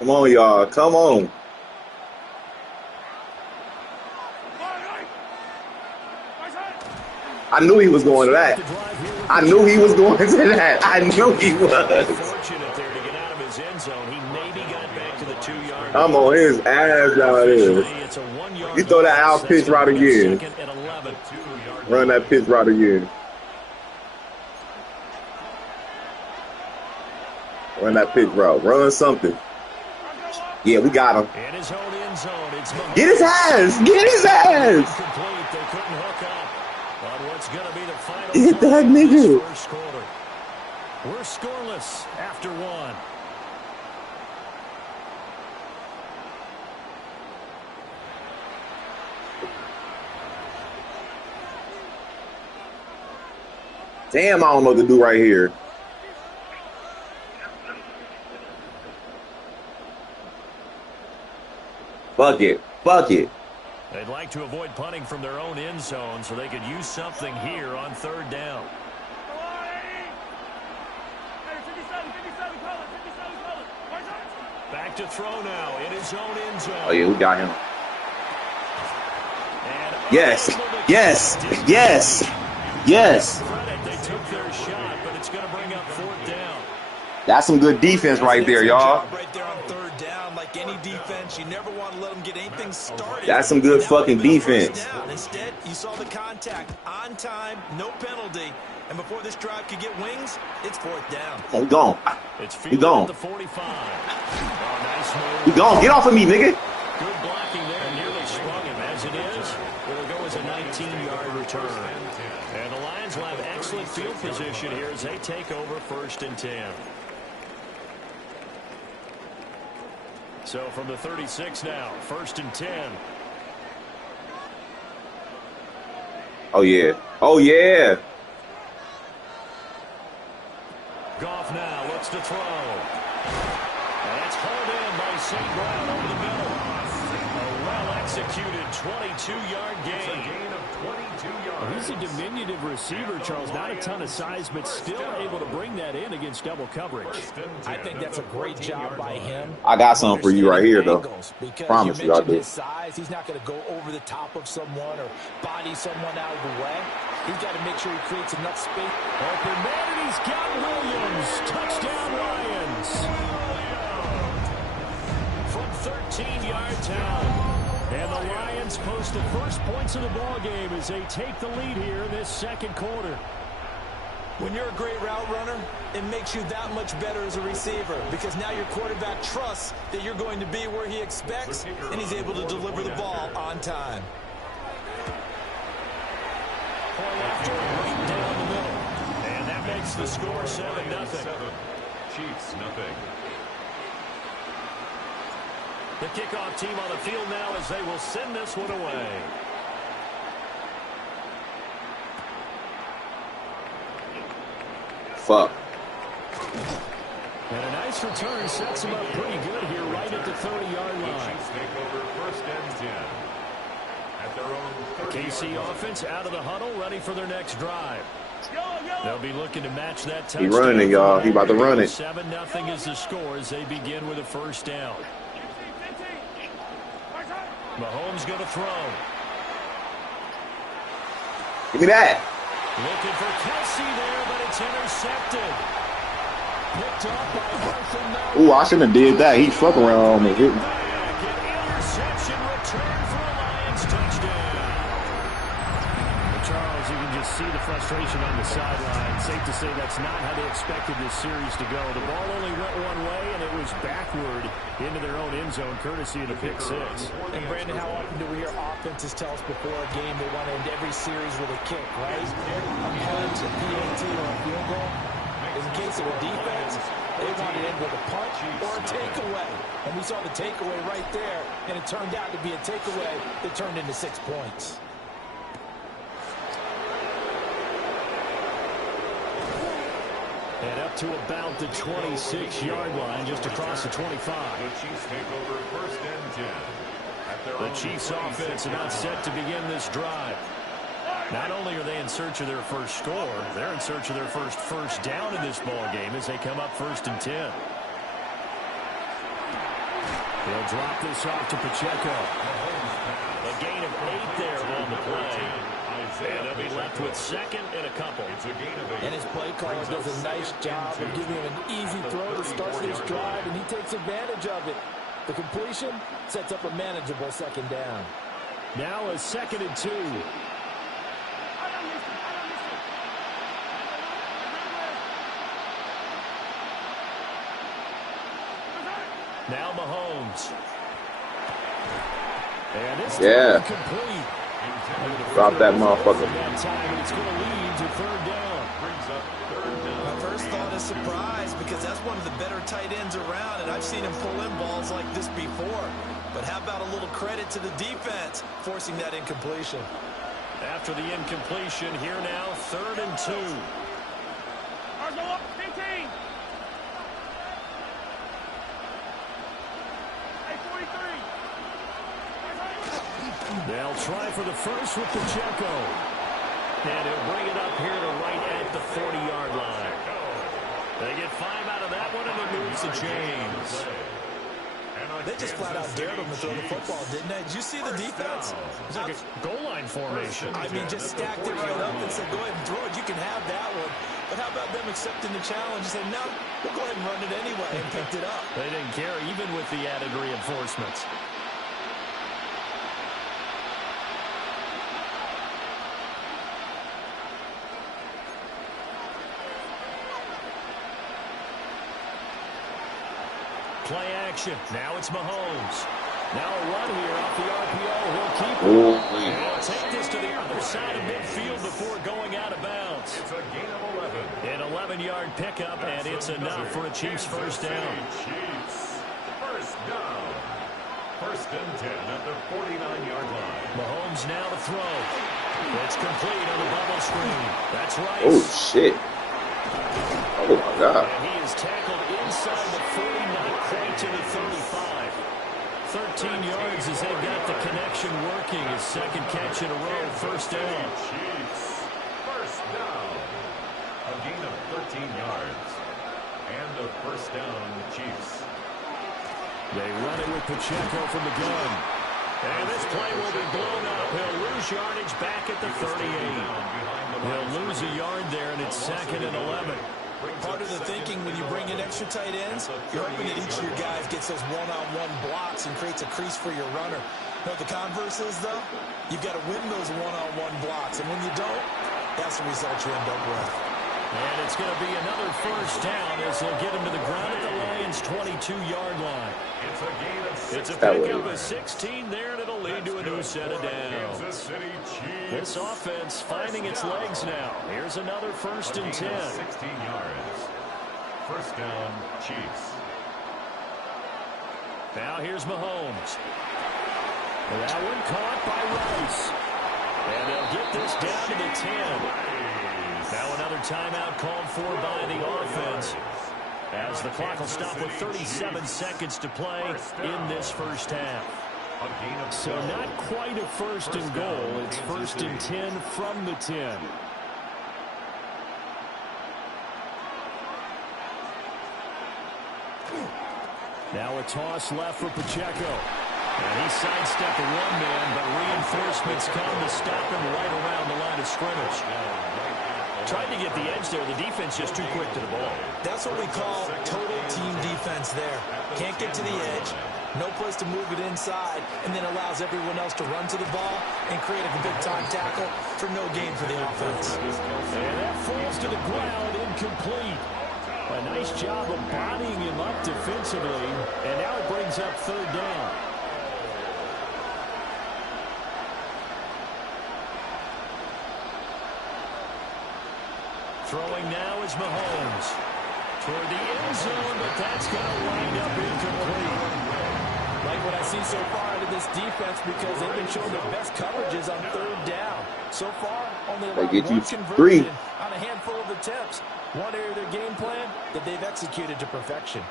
Come on, y'all. Come on. I knew he was going to that. I knew he was going to that. I knew he was. Fortunate there to get out of his end zone. He maybe got back to the 2-yard line. I'm on his ass out there. It's a 1-yard You throw that out pitch right again. 2nd and 11. Run that pitch right again. Run that pitch route. Run something. Yeah, we got him. In his own end zone, it's Get his ass. Get his ass. complete. They couldn't hook up. On what's going to be the final Hit play that of this nigga. first quarter. We're scoreless after 1. Damn, I don't know what to do right here. Fuck it. Fuck it. They'd like to avoid punting from their own end zone so they could use something here on third down. Back to throw now in his own end zone. Oh, yeah, we got him. Yes. Yes. Yes. Yes. They took their shot, but it's going to bring up fourth down. That's some good defense right there, y'all. Right there on third down, like any defense, you never want to let them get anything started. That's some good fucking defense. Instead, you saw the contact on time, no penalty. And before this drive could get wings, it's fourth down. Oh, he gone. He gone. The 45. Oh, nice move. He gone. Get off of me, nigga. Good blocking there. Nearly sprung him. As it is, it'll go as a 19-yard return. And the Lions will have excellent field position here as they take over first and 10. So from the 36 now, first and 10. Oh, yeah. Oh, yeah. Goff now looks to throw. And that's hauled in by St. Brown over the middle. A well-executed 22-yard gain. He's a diminutive receiver, Charles. Not a ton of size, but still able to bring that in against double coverage. I think that's a great job by him. I got something for you right here, though. Promise you I do. His size, he's not going to go over the top of someone or body someone out of the way. He's got to make sure he creates enough space. Open man, and he's got Williams. Touchdown, Lions. From 13 yards out. And the Lions post the first points of the ball game as they take the lead here in this second quarter. When you're a great route runner, it makes you that much better as a receiver because now your quarterback trusts that you're going to be where he expects, and he's able to deliver the ball on time. After right down the middle. And that makes the score 7-0. Chiefs, nothing. The kickoff team on the field now as they will send this one away. Fuck. And a nice return sets him up pretty good here right at the 30-yard line. Chiefs take over first and 10. At their own 30. KC offense out of the huddle, ready for their next drive. They'll be looking to match that touchdown. He running it, y'all. He about to run it. 7-0 is the score as they begin with a first down. Mahomes going to throw. Give me that. Looking for Kelsey there, but it's intercepted. Picked up by Arthur. Ooh, I shouldn't have did that. He fuck around on me. Hit me. Interception return for a Lions touchdown. Charles, you can just see the frustration on the sideline. Safe to say that's not how they expected this series to go. The ball only went one way, and it was backward into their own end zone, courtesy of the pick six. And, Brandon, how often do we hear offenses tell us before a game they want to end every series with a kick, right? A punch, a PAT, or a field goal. In the case of a defense, they want to end with a punch or a takeaway. And we saw the takeaway right there, and it turned out to be a takeaway that turned into 6 points. And up to about the 26-yard line, just across the 25. The Chiefs take over first and 10. The Chiefs offense about set to begin this drive. Not only are they in search of their first score, they're in search of their first down in this ball game as they come up first and 10. They'll drop this off to Pacheco. A gain of 8 there on the play. And they'll be left with second and a couple. And his play caller does a nice job of giving him an easy throw to start this drive, and he takes advantage of it. The completion sets up a manageable second down. Now a second and 2. Now Mahomes. And it's complete. Drop that motherfucker. It's going to lead to third down. My first thought is surprise because that's one of the better tight ends around, and I've seen him pull in balls like this before. But how about a little credit to the defense forcing that incompletion? After the incompletion, here now, third and 2. try for the first with Pacheco. And he'll bring it up here to right at the 40-yard line. They get 5 out of that one, and it moves the chains. They just flat out dared him to throw the football, didn't they? Did you see the defense? It's like a goal line formation. I mean, just stacked it right up and said, go ahead and throw it. You can have that one. But how about them accepting the challenge and saying, no, we'll go ahead and run it anyway, and picked it up. They didn't care, even with the added reinforcements. Play action. Now it's Mahomes. Now a run here off the RPO. He'll keep it. He'll take this to the other side of midfield before going out of bounds. It's a gain of 11. An 11-yard pickup, and it's enough for a Chiefs first down. Chiefs. First down. First and 10 at the 49-yard line. Mahomes now to throw. It's complete on the bubble screen. That's right. Oh, shit. Oh, my God. And he is tackled inside the 40, not quite to the 35. 13 yards as they've got the connection working. His second catch in a row, first down. Chiefs. First down. A gain of 13 yards. And a first down, Chiefs. They run it with Pacheco from the gun. And this play will be blown up. He'll lose yardage back at the 38. He'll lose a yard there, and it's second and 11. Part of the thinking when you bring in extra tight ends, you're hoping that each of your guys gets those one-on-one blocks and creates a crease for your runner. Now, the converse is, though, you've got to win those one-on-one blocks. And when you don't, that's the result you end up with. And it's going to be another first down as they'll get him to the ground at the Lions' 22-yard line. It's a gain of 6. It's a pickup of 16 there, and it'll lead to a new set of downs. This offense finding its legs now. Here's another first and 10. 16 yards. First down, Chiefs. Now here's Mahomes. That one caught by Rice. And they'll get this down to the 10. Now another timeout called for by the offense, as the clock will stop with 37 seconds to play in this first half. So not quite a first and goal. It's first and 10 from the 10. Now a toss left for Pacheco. And he sidestepped a one-man, but reinforcements come to stop him right around the line of scrimmage. Tried to get the edge there. The defense just too quick to the ball. That's what we call total team defense there. Can't get to the edge, no place to move it inside, and then allows everyone else to run to the ball and create a big-time tackle for no gain for the offense. And that falls to the ground, incomplete. A nice job of bodying him up defensively, and now it brings up third down. Throwing now is Mahomes. Toward the end zone, but that's going to wind up incomplete. Like what I see so far out of this defense, because they've been showing their best coverages on third down. So far, only allowed get you one conversion 3 on a handful of attempts. One area of their game plan that they've executed to perfection.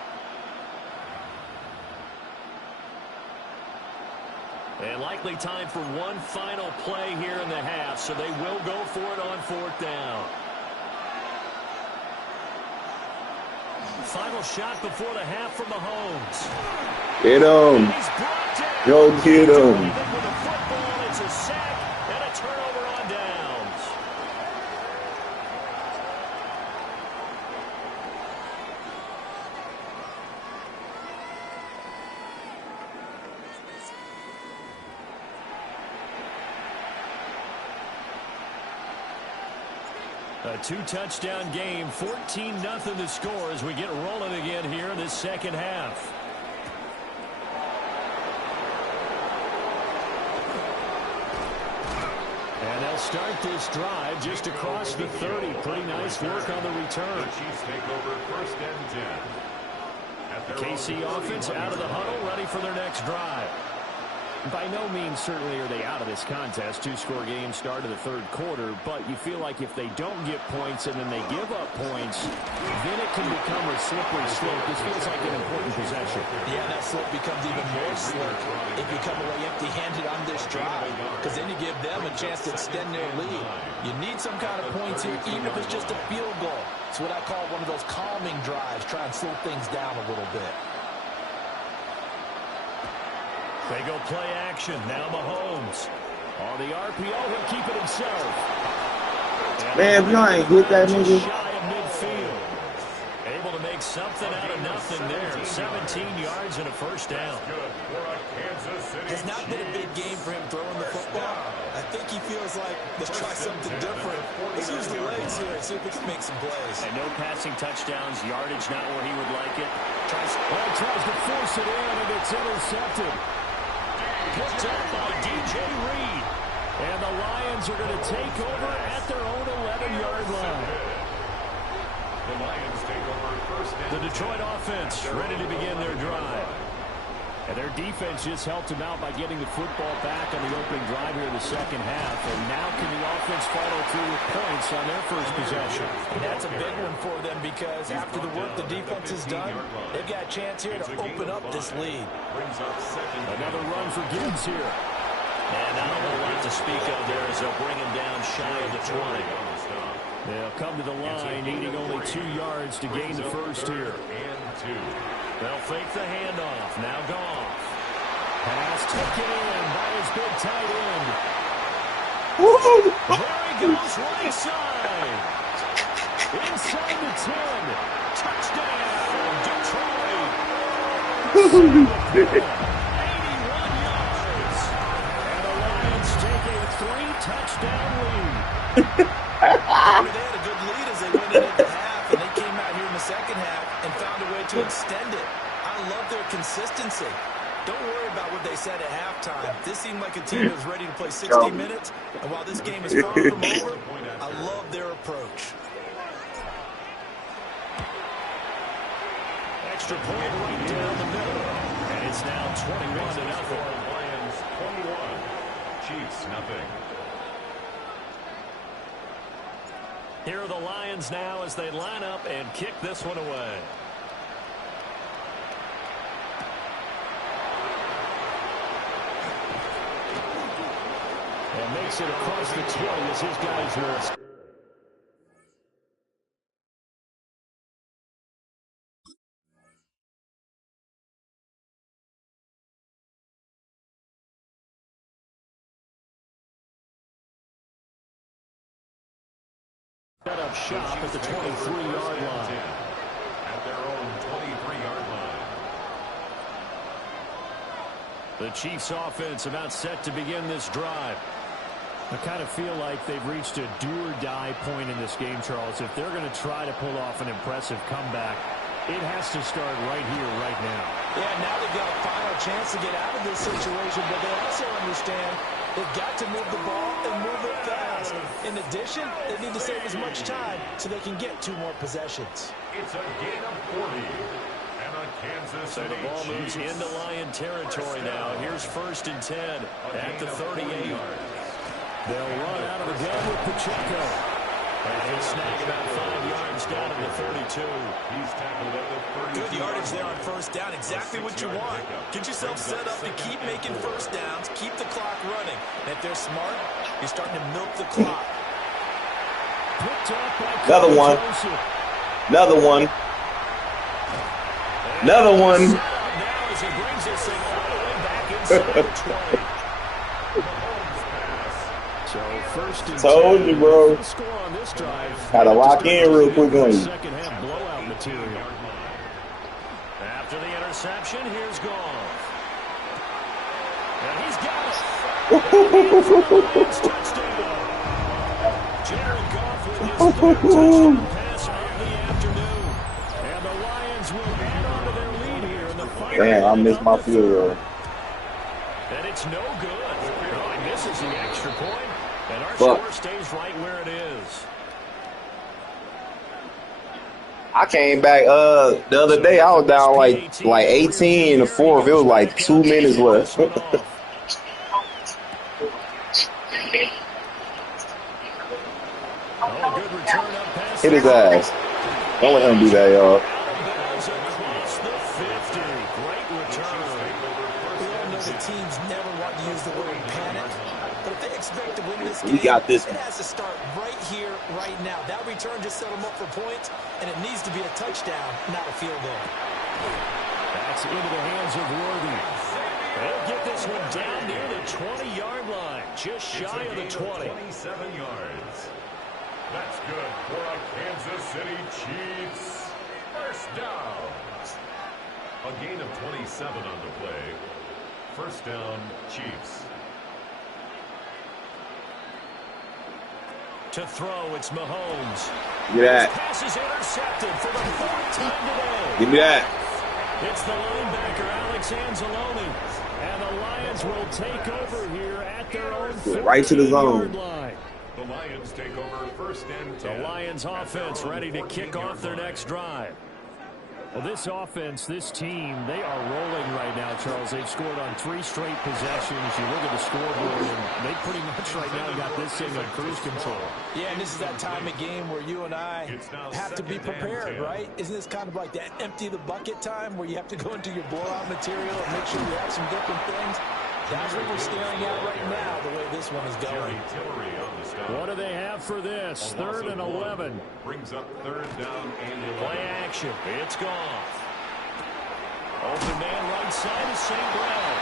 And likely time for one final play here in the half, so they will go for it on fourth down. Final shot before the half from Mahomes. Get him. Go get him. With a football, it's a sack and a turnover on downs. A two-touchdown game, 14-0 the score as we get rolling again here in this second half. And they'll start this drive just across the 30. Pretty nice work on the return. The Chiefs take over first and 10. The KC offense out of the huddle, ready for their next drive. By no means certainly are they out of this contest. Two-score game start of the third quarter, but you feel like if they don't get points and then they give up points, then it can become a slippery slope. This feels like an important possession. Yeah, that slope becomes even more slick if you come away empty-handed on this drive, because then you give them a chance to extend their lead. You need some kind of points here, even if it's just a field goal. It's what I call one of those calming drives. Try and slow things down a little bit. They go play action. Now Mahomes. On the RPO, he'll keep it himself. Man, if y'all ain't hit that nigga. Shy of midfield. Able to make something out of nothing there. 17 yards and a first down. It's not been a big game for him throwing the football. I think he feels like, let's try something different. Let's use the legs here and see if we can make some plays. And no passing touchdowns. Yardage not where he would like it. Tries to force it in, and it's intercepted. Picked up by DJ Reed. And the Lions are going to take over at their own 11-yard line. The Lions take over first down. The Detroit offense ready to begin their drive. And their defense just helped them out by getting the football back on the opening drive here in the second half. And now can the offense follow through with points on their first possession? And that's a big one for them because after the work the defense has done, they've got a chance here to open up this lead. Another run for Gibbs here. And not a whole lot to speak of there as they'll bring him down shy of the 20. They'll come to the line needing only 2 yards to gain the first here. They'll fake the handoff. Now Goff. Pass taken in by his big tight end. There he goes right side. Inside the 10. Touchdown, Detroit. 81 yards. And the Lions take a 3-touchdown lead. They had a good lead as they went into the half, and they came out here in the second half and found a way to extend it. I love their consistency. Don't worry about what they said at halftime. This seemed like a team that was ready to play 60 minutes, and while this game is far from over, I love their approach. Extra point right down the middle, and it's now 21-0. Lions 21, Chiefs nothing. Here are the Lions now as they line up and kick this one away. And makes it across the 20 as his guys are. Set up shop at the 23-yard line. At their own 23-yard line. The Chiefs offense about set to begin this drive. I kind of feel like they've reached a do-or-die point in this game, Charles. If they're going to try to pull off an impressive comeback, it has to start right here, right now. Yeah, now they've got a final chance to get out of this situation, but they also understand they've got to move the ball and move it fast. In addition, they need to save as much time so they can get 2 more possessions. It's a gain of 40. And a Kansas City So the ball moves into Lion territory now. Here's 1st and 10 at the 38. They'll run out of the gun with Pacheco. And he'll snag about 5 yards down to the 32. He's tackled at the 32. Good yardage there on first down. Exactly what you want. Get yourself set up to keep making first downs, keep the clock running. And if they're smart, you're starting to milk the clock. Another one. Another one. Another one. Now as he brings this thing all the way back inside the 20. So 1st and 10. Told you, bro. Score on this drive. Gotta lock in real quick on you. Second half blowout material. After the interception, here's Goff. And he's got it. Touchdown. Jared Goff with his 3rd touchdown pass of the afternoon. And the Lions will add on to their lead here in the final. Damn, I missed my field goal. And it's no good. Oh, he misses the extra point. And our But score stays right where it is. I came back the other day. I was down like 18 in the fourth. It was like 2 minutes left. Hit his ass. Don't let him do that, y'all. Across the 50. Great return. We all know the teams never want to use the word panic, but if they expect to win this game, We got this. it has to start right here, right now. That return just set them up for points, and it needs to be a touchdown, not a field goal. That's into the hands of Worthy. They'll get this one down near the 20-yard line, just shy of the 20. 27 yards. That's good for a Kansas City Chiefs. First down. A gain of 27 on the play. First down, Chiefs. To throw, it's Mahomes. Give me that. Pass is intercepted for the fourth time today. Give me that. It's the linebacker, Alex Anzalone. And the Lions will take over here at their own Right to the zone. 15-yard line. The Lions take over first and 10. The Lions offense ready to kick off their next drive. Well, this offense, this team, they are rolling right now, Charles. They've scored on 3 straight possessions. You look at the scoreboard, and they pretty much right now got this thing on cruise control. Yeah, and this is that time of game where you and I have to be prepared, right? Isn't this kind of like that empty the bucket time where you have to go into your blowout material and make sure you have some different things? That's what we're staring at right now, the way this one is going. What do they have for this? 3rd and 11. Brings up 3rd down and 11. Play action. It's gone. Open man right side is St. Brown.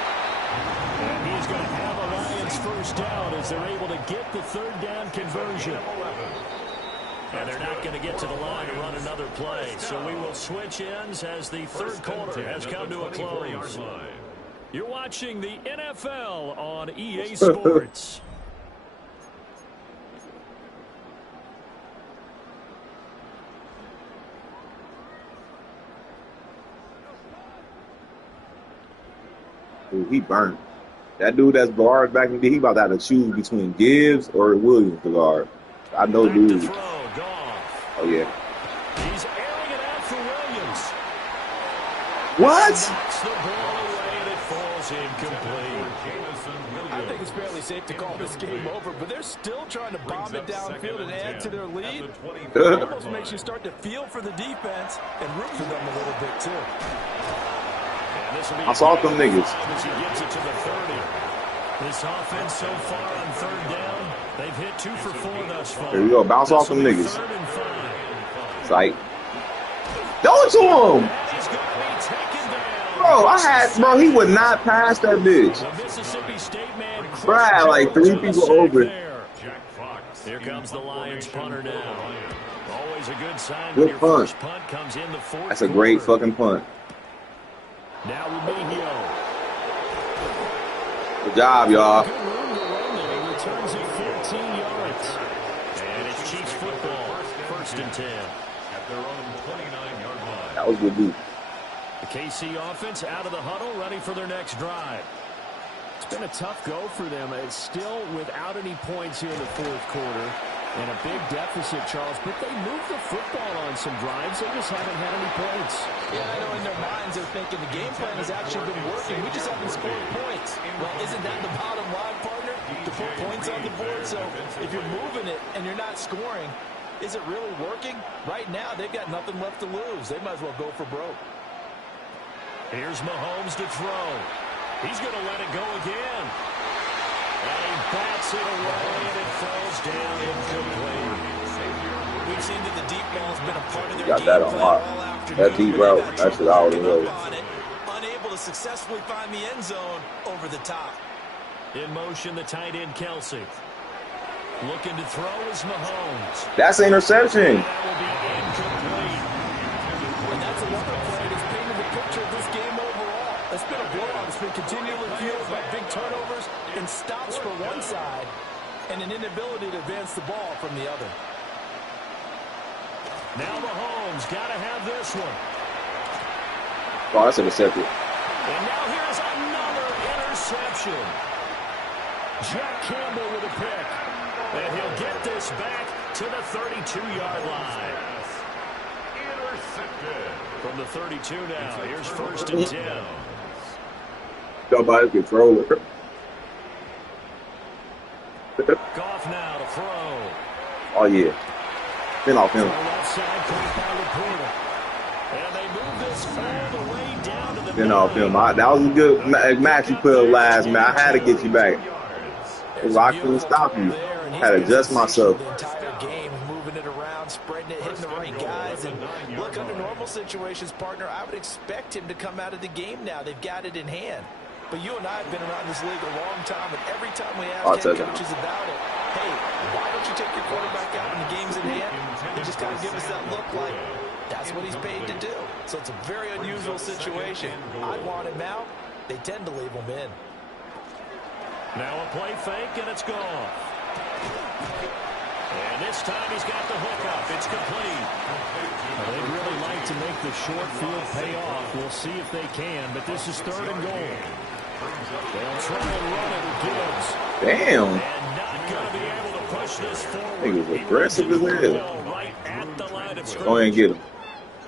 And he's going to have a Lions first down as they're able to get the 3rd down conversion. And they're not going to get to the line to run another play. So we will switch ends as the 3rd quarter has come to a close. You're watching the NFL on EA Sports. Ooh, he burned. That dude that's guard back in the day, he about to have to choose between Gibbs or Williams to guard. I know, Back dude. to throw, Goff. Oh, yeah. He's airing it out for Williams. What? Knocks the ball away and it falls incomplete. I think it's fairly safe to call this game over, but they're still trying to bomb it downfield and add to their lead. It almost makes you start to feel for the defense and root for them a little bit, too. I saw them niggas. As he gets it to the 30. This offense so far on 3rd down, they've hit 2 for 4 thus far. There we go. Bounce off them niggas. 3rd and 5. It's like, throw it to him. He's going to be taken down. Bro, he would not pass that bitch. The Mississippi State man, Bro, I had like 3 people over. Here comes the Lions punter now. Always a good sign Good when your punt. first punt comes in the 4th. That's a great quarter. fucking punt. Now Remigio. Good job, y'all. Good room to run there. He returns it 14 yards. And it's Chiefs football. 1st and 10. At their own 29-yard line. That was good, dude. The KC offense out of the huddle, ready for their next drive. It's been a tough go for them. It's still without any points here in the 4th quarter. And a big deficit, Charles. But they moved the football on some drives. They just haven't had any points. Yeah, I know in their minds they're thinking the game plan has actually been working. We just haven't scored points. Well, isn't that the bottom line, partner? To put points on the board. So if you're moving it and you're not scoring, is it really working? Right now, they've got nothing left to lose. They might as well go for broke. Here's Mahomes to throw. He's going to let it go again. And he bats it away, and it falls down incomplete. We've seen that the deep ball's been a part of their Got game that on plan lock. all afternoon. That deep They've route, had that's trouble what I would getting up love. on it, unable to successfully find the end zone over the top. In motion, the tight end, Kelsey. Looking to throw is Mahomes. That's an interception. That will be incomplete. And that's another play that's painted the picture of this game overall. It's been a blowout. It's been continually fueled by big turnovers and stops for one side and an inability to advance the ball from the other. Now Mahomes got to have this one. Oh, that's intercepted. And now here's another interception. Jack Campbell with a pick. And he'll get this back to the 32-yard line. Intercepted. From the 32 now, here's 1st and 10. Nobody's controller. Goff now to throw. Oh, yeah. Spin off him. Spin off him. That was a good match you put up last, man. I had to get you back. I couldn't stop you. Had to adjust myself. The entire game, moving it around, spreading it, hitting the right guys. And look, under normal situations, partner, I would expect him to come out of the game now. They've got it in hand. But you and I have been around this league a long time, and every time we ask head coaches about it, hey, why don't you take your quarterback out when the game's in hand? They just kind of give us that look like that's what he's paid to do. So it's a very unusual situation. I'd want him out. They tend to leave him in. Now a play fake, and it's gone. And this time he's got the hookup. It's complete. They'd really like to make the short field pay off. We'll see if they can, but this is 3rd and goal. They'll try and run it with Gibbs. Damn. And not going to be able to push this forward. He was aggressive as hell. Right at the line of scrimmage. Go ahead and get him.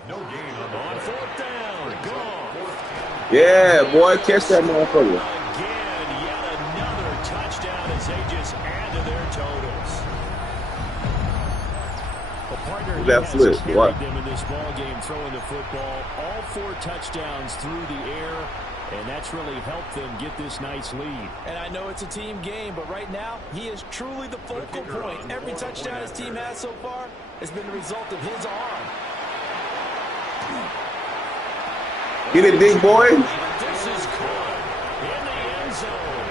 No gain on 4th down. Gone. Yeah, boy, catch that motherfucker. Again, yet another touchdown as they just add to their totals. A partner That flip, what? them in this ball game throwing the football. All 4 touchdowns through the air, and that's really helped them get this nice lead. And I know it's a team game, but right now, he is truly the focal point. Every touchdown his team has so far has been the result of his arm. Get it, big boy. This is caught in the end zone.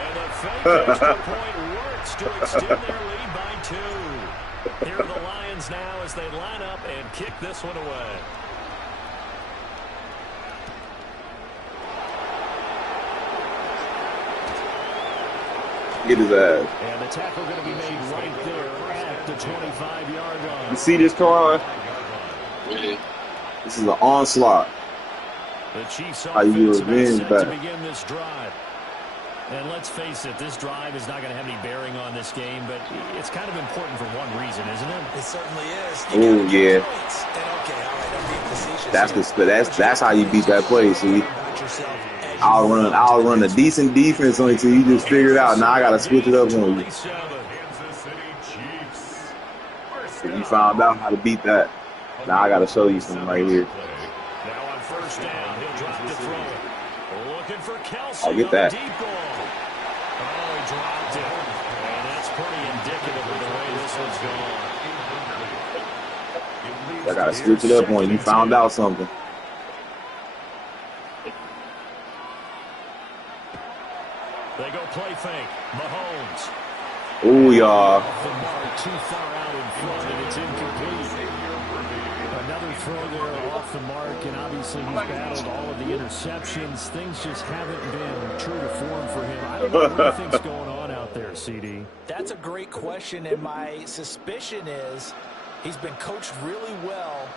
And the fake extra point works to extend their lead by 2. Here are the Lions now as they line up and kick this one away. Get his ass. And the tackle going to be made right there at the 25-yard line. You see this car? This is an onslaught. The Chiefs How you offense revenge set back. to begin this drive. And let's face it, this drive is not going to have any bearing on this game, but it's kind of important for one reason, isn't it? It certainly is. Oh yeah. Points. And okay, all right, I'm being facetious That's how you beat that play. See, I'll run a decent defense on you till you just figure it out. Now I gotta switch it up on you. Kansas City Chiefs. If you found out how to beat that, now I gotta show you something right here. Now on 1st down, he'll drop to throw. Looking for Kelsey. I'll get that. Deep ball. Oh, he dropped it. And that's pretty indicative of the way this one's gone. I gotta switch it up on you. You found out something. They go play fake. Mahomes. Ooh, y'all. Off the mark, too far out in front, and it's incomplete. Another throw there off the mark, and obviously he's battled all of the interceptions. Things just haven't been true to form for him. I don't know what he thinks going on out there, CD. That's a great question, and my suspicion is he's been coached really well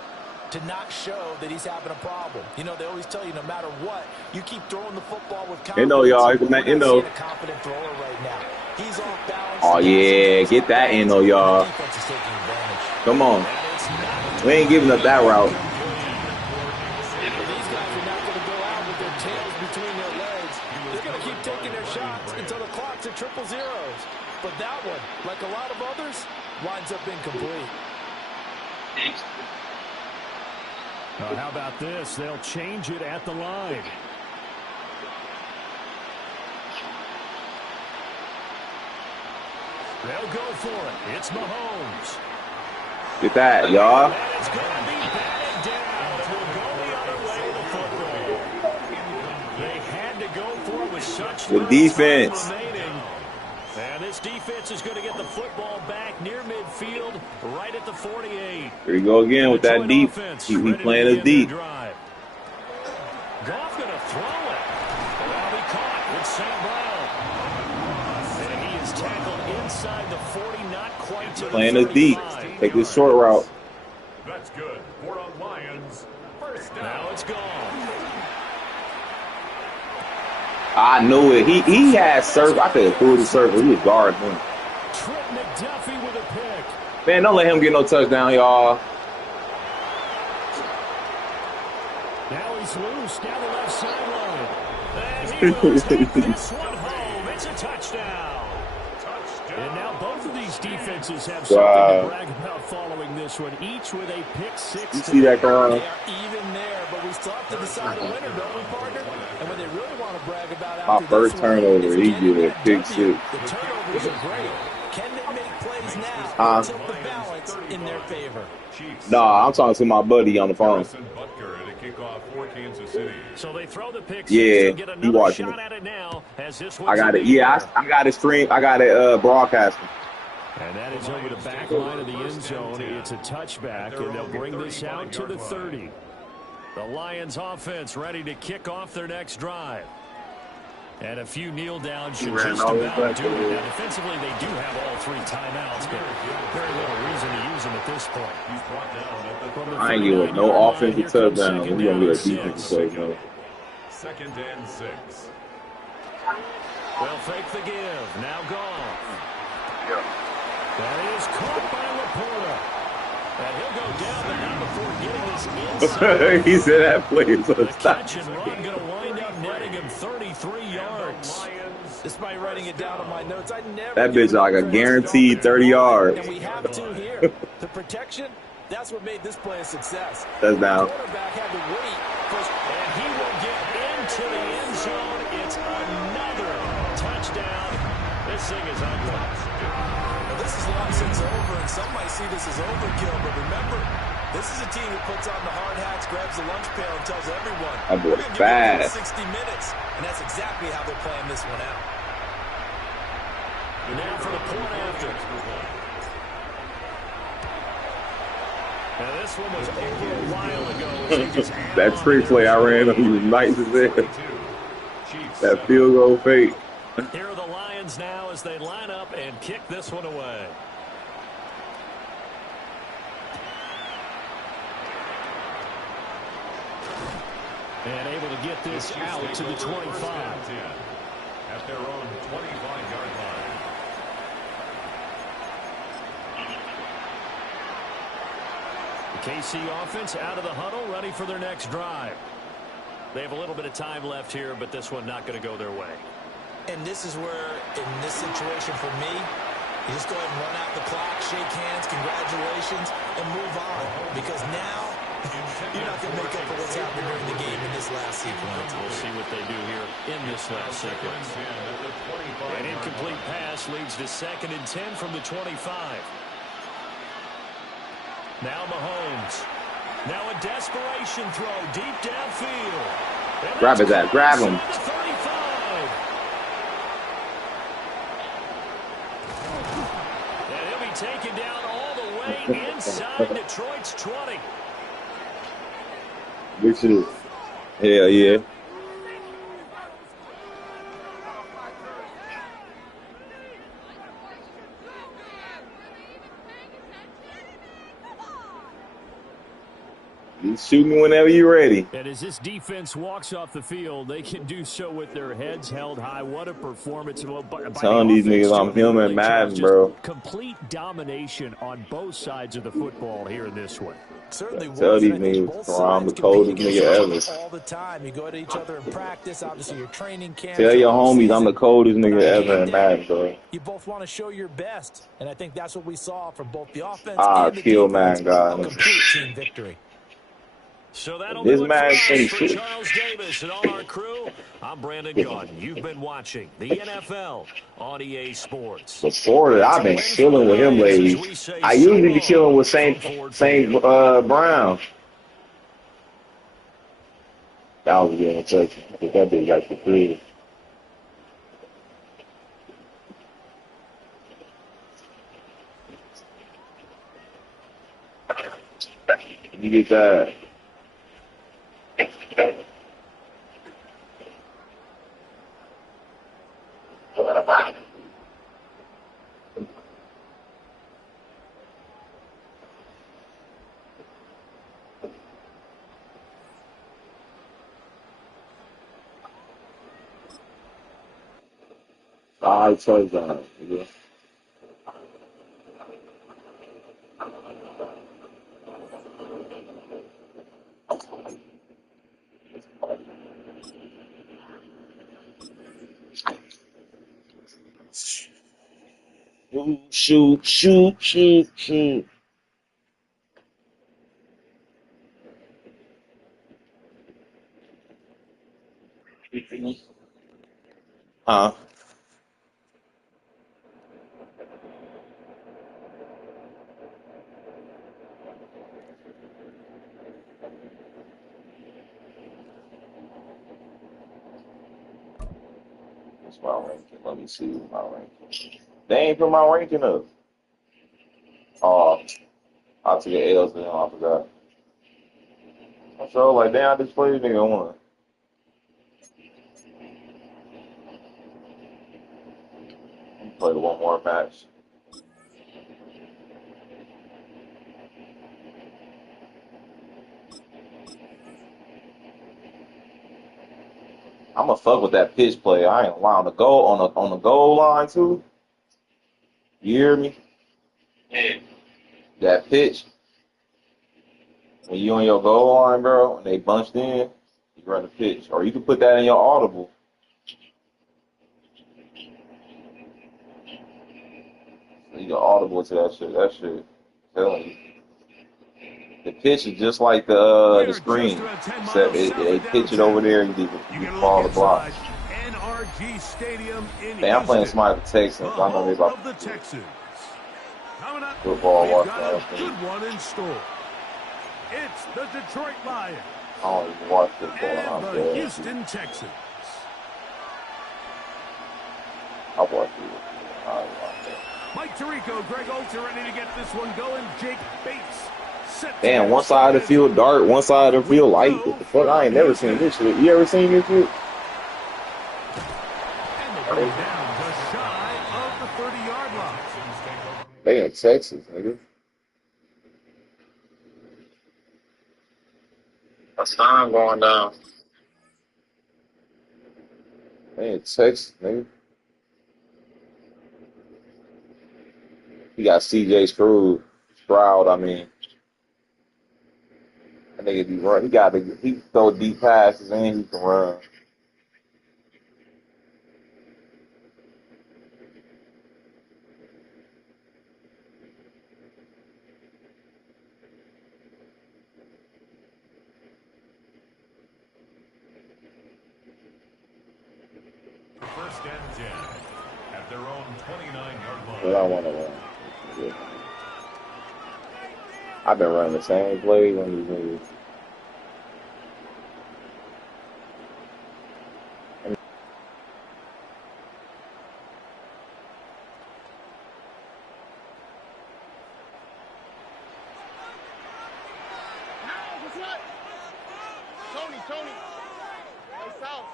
to not show that he's having a problem. You know, they always tell you no matter what, you keep throwing the football with confidence. You know, y'all. We're not seeing a confident thrower right now. He's off balance. Oh yeah, get that in though, y'all. Defense is taking advantage. Come on. We ain't giving up that route. These guys are not going to go out with their tails between their legs. They're going to keep taking their shots until the clock's at 000. But that one, like a lot of others, winds up incomplete. How about this? They'll change it at the line. They'll go for it. It's Mahomes. Get that, y'all. And it's going to be batted down. It will go the other way, the football. They had to go for it with such The defense. time remaining. And this defense is going to get the football back near midfield, right at the 48. Here we go again with that deep. He playing us deep. Goff going to throw it. That'll be caught with St. Brown. And he is tackled inside the 40, not quite to Playing the us deep. 35. Take this short route. That's good. For a Lions. 1st down. Now it's gone. I knew it. He had surf. I could have pulled the circle. He was guarding him. Trent McDuffie with a pick. Man, don't let him get no touchdown, y'all. Now he's loose down the left sideline. And he will take this one home. It's a touchdown. And Now both of these defenses have something to Wow. brag about following this one, each with a pick six. You see that, Carl? They are even there, but we still have to decide a winner, don't we, partner? And when they really want to brag about My after first this one turnover, is he getting did a that pick W. 6. The turnovers are great. Can they make plays now Huh? to tilt the balance in their favor? Nah, I'm talking to my buddy on the phone. So they throw the pick six Yeah, and get he another watching shot it. at it now as this I one's got in it. the Yeah, air. I got it stream. I got it broadcasting. And that is over the back line of the end zone. It's a touchback, and they'll bring this out to the 30. The Lions offense ready to kick off their next drive. And a few kneel downs should just about do it. Now, defensively, they do have all 3 timeouts, but very little reason to use them at this point. I ain't giving no offensive touchdown. We're going to get a defensive touchdown. 2nd and 6. They'll fake the give. Now gone. That is caught by Laporta. And he'll go down, but not before getting this inside. He said that play is a The stop. catch and run going to wind up netting him 33 yards. Despite writing it down on my notes, I never That give bitch like a enough credit to guaranteed the 30 yards. And we have to here. The protection, that's what made this play a success. That's down. The quarterback had to wait. And he will get into the end zone. It's another touchdown. This thing is ugly. Well, this is long since over, and some might see this as overkill, but remember, this is a team who puts on the hard hats, grabs the lunch pail, and tells everyone, That boy we're going to give you fast. 60 minutes, and that's exactly how they're playing this one out. And now for the point after. Now this one was over a while ago. As they just add That on trick play I ran on you was nice as hell. That field goal fake. Here are the Lions now as they line up and kick this one away. And able to get this out to the 25. At their own 25-yard line. The KC offense out of the huddle, ready for their next drive. They have a little bit of time left here, but this one not going to go their way. And this is where, in this situation for me, you just go ahead and run out the clock, shake hands, congratulations, and move on. Because now, you're not going to make up for what's happened during the game in this last sequence. We'll see what they do here in this last sequence. An incomplete pass leads to 2nd and 10 from the 25. Now Mahomes. Now a desperation throw deep downfield. Grab his ass. Grab him. Inside the 35. And he'll be taken down all the way inside Detroit's 20. Which is, hell yeah. You shoot me whenever you're ready. And as this defense walks off the field, they can do so with their heads held high. What a performance. Well, by Telling the these offense, niggas I'm him and Madden, just bro. Complete domination on both sides of the football here in this one. Certainly Tell was, these and I think niggas both I'm the sides coldest compete nigga against each ever. other all the time. You go to each other in practice, obviously your training camp. Tell your homies I'm the coldest nigga ever in Madden, bro. You both want to show your best, and I think that's what we saw from both the offense Ah, and the kill defense. man, God. A complete team victory. So that'll This do it man for us. think For shit. Charles Davis and all our crew, I'm Brandon Gunn. You've been watching the NFL on EA Sports. Before that, I've been chilling with him lately. I usually be chilling with Saint Brown. That was a good interception. That bitch got the 3. You get that. I touchdown. Yeah. Ooh. Shoot. Huh? What's my ranking? Let me see my ranking. They ain't put my ranking up. Oh, I took an L to them. I forgot. I'm sure like, damn, I just played nigga one. Play one more match. I'm gonna fuck with that pitch play. I ain't lying. On the goal line too. You hear me? That pitch when you on your goal line, bro, and they bunched in, you run the pitch, or you can put that in your audible. So you can audible to that shit. That shit, telling you. The pitch is just like the screen, except they pitch it over there. You follow the block. NRG Stadium in Hey, I'm playing Smite with Texans. I know they about the Texans. Coming up, football. we've got a good one in store. It's the Detroit Lions. I don't even watch football. And the Houston Texans. I watch it. I watch it. Mike Tirico, Greg Olsen ready to get this one going. Jake Bates. Damn, one side of the field dark, one side of the field light. What the fuck? I ain't never seen this shit. You ever seen this shit? And they go down just shy of the 30-yard line. They in Texas, nigga. That's time going down. They in Texas, nigga. He got CJ Stroud, I mean. That nigga be run. He throw deep passes and he can run. First and 10 at their own 29-yard line. But I want to run. Yeah. I've been running the same play on these niggas. Tony. Hey, south.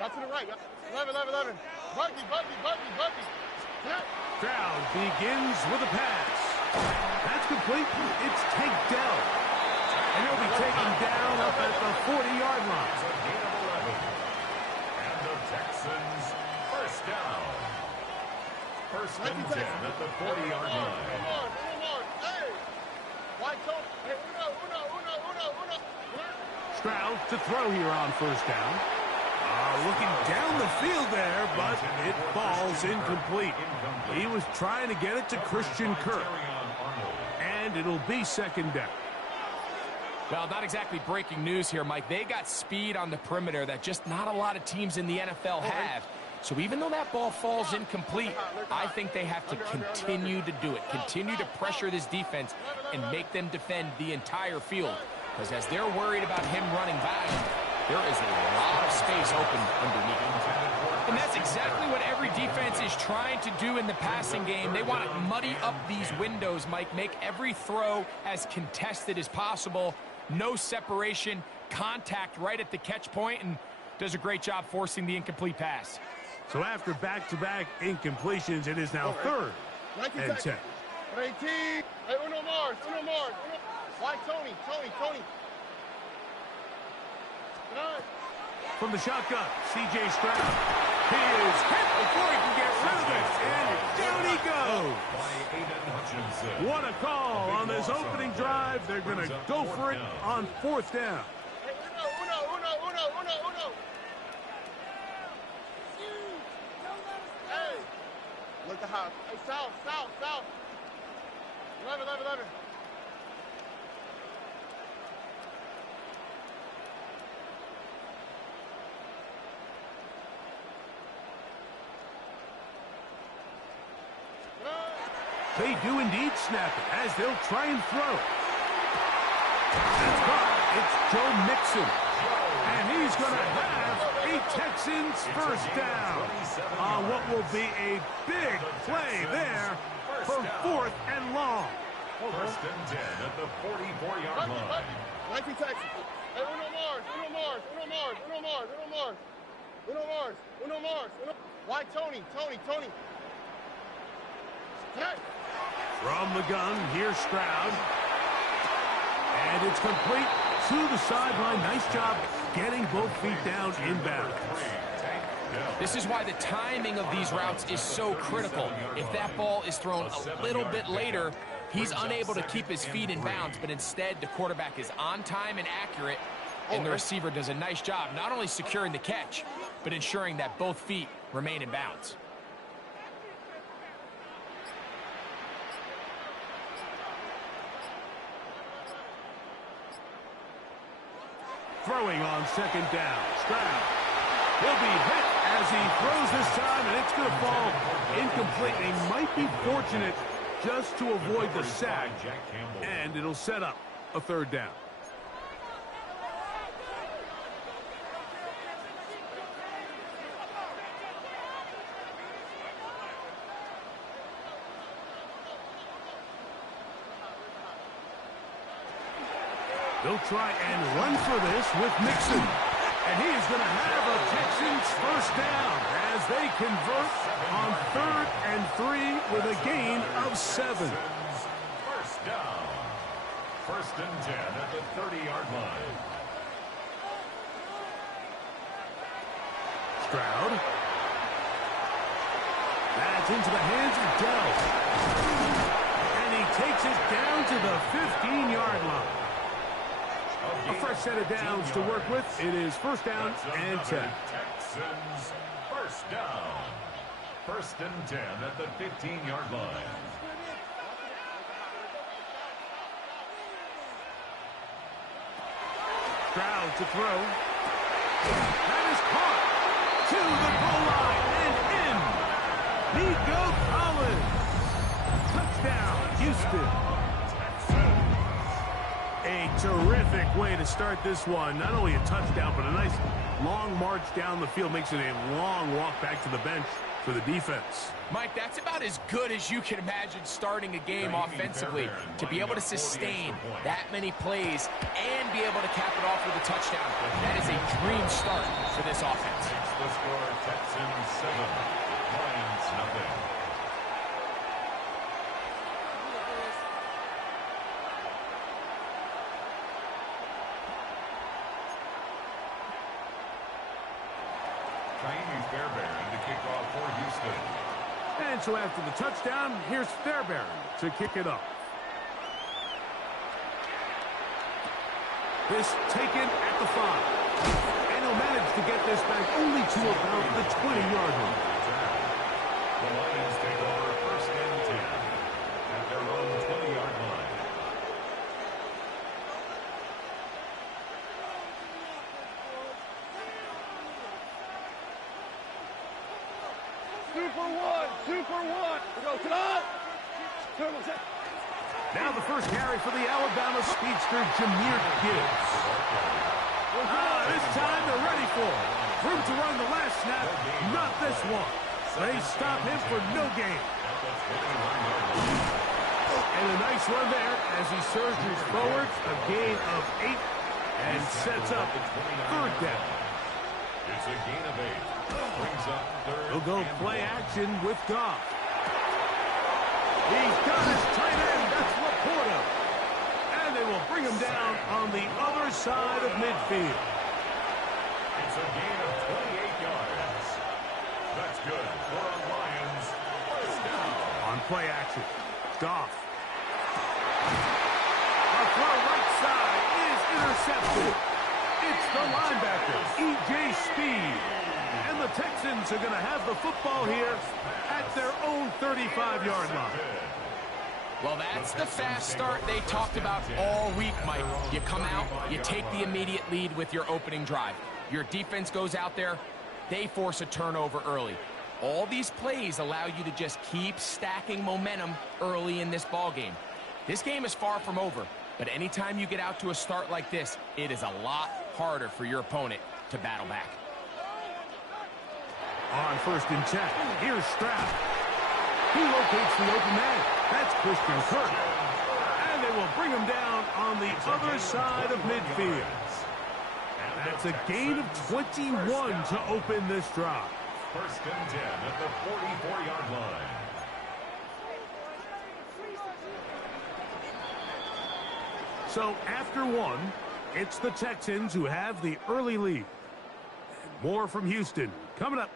Right to the right. 11. Buggy. Stroud begins with a pass. That's complete. It's takedown. And he'll be taken down up at the 40-yard line. And the Texans first down. First and 10 at the 40-yard line. Hey! White Tony. Hey, uno. Stroud to throw here on first down. Looking down the field there, but it falls incomplete. He was trying to get it to Christian Kirk. And it'll be second down. Well, not exactly breaking news here, Mike. They got speed on the perimeter that just not a lot of teams in the NFL have. So even though that ball falls incomplete, I think they have to continue to do it. Continue to pressure this defense and make them defend the entire field. Because as they're worried about him running by them, there is a lot of space open underneath. And that's exactly what every defense is trying to do in the passing game. They want to muddy up these windows, Mike. Make every throw as contested as possible. No separation, contact right at the catch point, and does a great job forcing the incomplete pass. So after back-to-back incompletions, it is now third and 10. 18. Hey, uno more. White Tony. From the shotgun, C.J. Stroud. He is hit before he can get rid of it, and down he goes. What a call on this opening drive. They're going to go for it on fourth down. Hey, uno. Hey, look at how Hey, south. 11. They do indeed snap it as they'll try and throw. That's caught. It's Joe Mixon. And he's going to have a Texans first down on what will be a big play there for 4th and long. First and 10 at the 44-yard line. 19 Texans. Hey, Uno Mars. Why Tony? Hey. From the gun, here's Stroud. And it's complete to the sideline. Nice job getting both feet down in bounds. This is why the timing of these routes is so critical. If that ball is thrown a little bit later, he's unable to keep his feet in bounds, but instead the quarterback is on time and accurate, and the receiver does a nice job not only securing the catch, but ensuring that both feet remain in bounds. Throwing on 2nd down. Stroud. He'll be hit as he throws this time, and it's going to fall incomplete. He might be fortunate just to avoid the sack, and it'll set up a 3rd down. They'll try and run for this with Mixon. And he is going to have a Texans first down as they convert on 3rd and 3 with a gain of 7. First down. First and 10 at the 30-yard line. Stroud. That's into the hands of Dell. And he takes it down to the 15-yard line. A fresh set of downs to work with. It is first down and 10. Texans first down. First and 10 at the 15-yard line. Stroud to throw. That is caught to the goal line. And in. Nico Collins. Touchdown, Houston. A terrific way to start this one. Not only a touchdown, but a nice long march down the field. Makes it a long walk back to the bench for the defense. Mike, that's about as good as you can imagine starting a game offensively. To be able to sustain that many plays and be able to cap it off with a touchdown, that is a dream start for this offense. The score, Texans 7, Lions nothing. Fairbairn to kick off for Houston. And so after the touchdown, here's Fairbairn to kick it off. This taken at the 5. And he'll manage to get this back only to about the 20-yard line. The Lions take over first and 10 at their own 20-yard line. Two for one. We go to the Now the first carry for the Alabama speedster, Jahmyr Gibbs. This time they're ready for it. Room to run the last snap, not this one. They stop him for no gain. And a nice run there as he surges forward, a gain of 8, and sets up 3rd down. It's a gain of 8. Brings up 3rd. He'll go play action with Goff. He's got his tight end. That's Laporta. And they will bring him down on the other side of midfield. It's a gain of 28 yards. That's good for a Lions first down. On play action, Goff. A throw right side is intercepted. It's the linebacker, E.J. Speed. And the Texans are going to have the football here at their own 35-yard line. Well, that's the fast start they talked about all week, Mike. You come out, you take the immediate lead with your opening drive. Your defense goes out there, they force a turnover early. All these plays allow you to just keep stacking momentum early in this ball game. This game is far from over, but anytime you get out to a start like this, it is a lot harder for your opponent to battle back. On 1st and 10, here's Stroud. He locates the open man. That's Christian Kirk. And they will bring him down on the other side of midfield. That's a gain of 21 to open this drive. 1st and 10 at the 44-yard line. So after one, it's the Texans who have the early lead. More from Houston coming up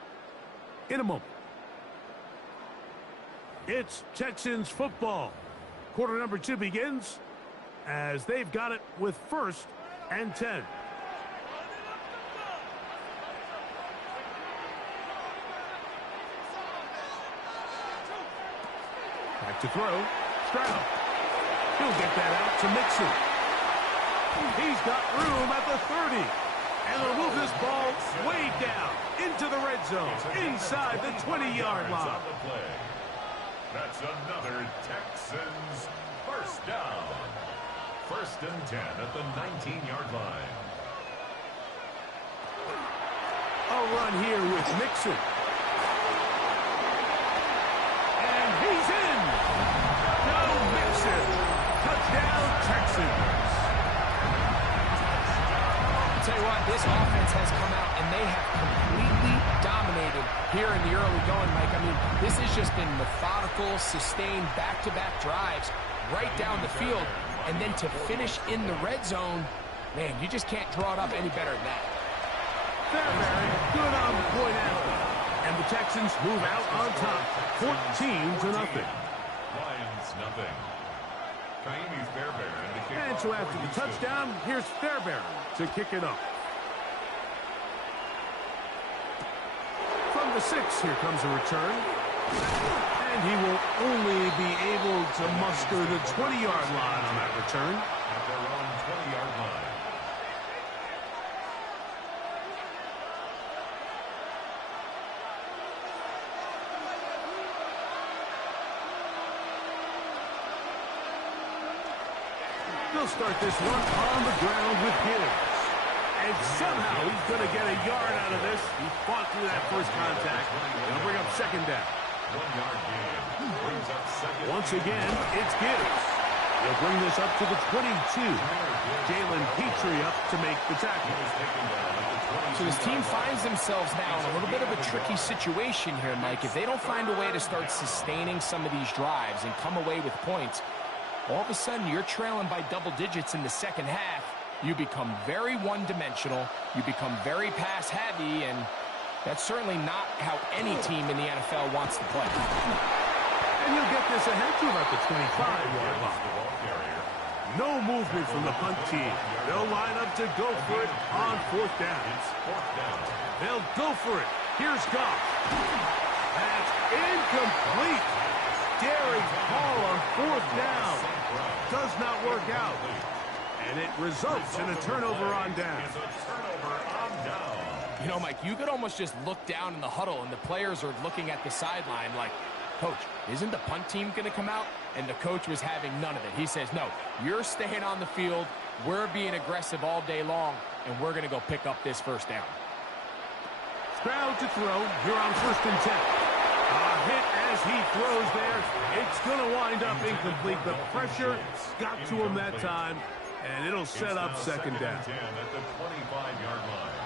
in a moment. It's Texans football. Quarter number 2 begins as they've got it with 1st and 10. Back to throw. Stroud. He'll get that out to Mixon. He's got room at the 30. And they'll move this ball way down into the red zone, inside the 20-yard line. That's another Texans first down. 1st and 10 at the 19-yard line. A run here with Mixon. And he's in. Joe Mixon. Touchdown, Texans. I'll tell you what, this offense has come out and they have completely dominated here in the early going, Mike. I mean, this has just been methodical, sustained, back-to-back drives right down the field. And then to finish in the red zone, man, you just can't draw it up any better than that. Fairbury, good on the point after. And the Texans move out on top, 14-0. Lions, nothing. Kaimi Fairbairn. And so after the touchdown, here's Fairbairn to kick it off. From the 6, here comes a return. And he will only be able to muster the 20-yard line on that return. At their own 20-yard line. They'll start this one on the ground with Gibbs. And somehow he's going to get a yard out of this. He fought through that first contact. They'll bring up 2nd down. 1-yard gain. Brings up 2nd. Once again, it's Gibbs. They'll bring this up to the 22. Jalen Petrie up to make the tackle. So this team finds themselves now in a little bit of a tricky situation here, Mike. If they don't find a way to start sustaining some of these drives and come away with points, all of a sudden you're trailing by double digits in the second half. You become very one-dimensional. You become very pass-heavy, and that's certainly not how any team in the NFL wants to play. And you'll get this ahead to about the 25-yard line. No movement from the punt team. They'll line up to go for it on 4th down. They'll go for it. Here's Goff. That's incomplete. Derek Hall on 4th down. Does not work out. And it results in a turnover on down. You know, Mike, you could almost just look down in the huddle and the players are looking at the sideline like, Coach, isn't the punt team going to come out? And the coach was having none of it. He says, no, you're staying on the field. We're being aggressive all day long, and we're going to go pick up this 1st down. Stroud to throw. You're on 1st and 10. A hit as he throws there. It's going to wind up incomplete. The pressure got to him that time, and it'll set up 2nd down. At the 25-yard line.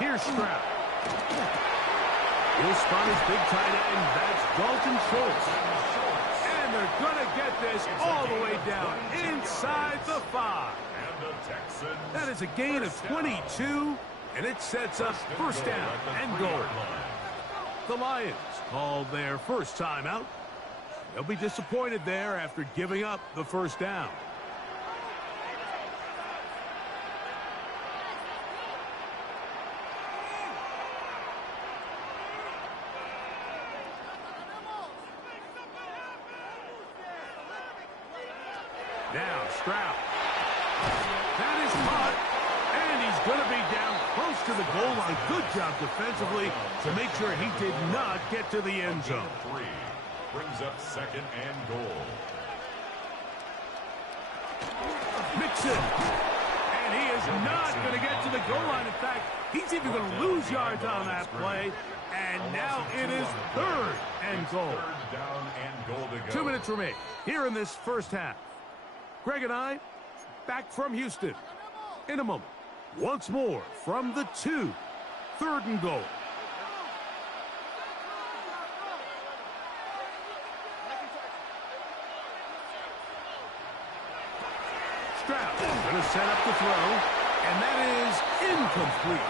Here's Stroud. He'll spot his big tight end. That's Dalton Schultz. And they're going to get this all the way down inside the 5. And the Texans. That is a gain of 22. And it sets up first down and goal. The Lions called their first timeout. They'll be disappointed there after giving up the first down. Now Stroud. That is caught. And he's going to be down close to the goal line. Good job defensively to make sure he did not get to the end zone. Brings up second and goal. Mixon. And he is not going to get to the goal line. In fact, he's even going to lose yards on that play. And now it is third and goal. Third down and goal to go. 2 minutes remain here in this first half. Greg and I back from Houston in a moment. Once more from the 2. Third and goal. Stroud going to set up the throw, and that is incomplete.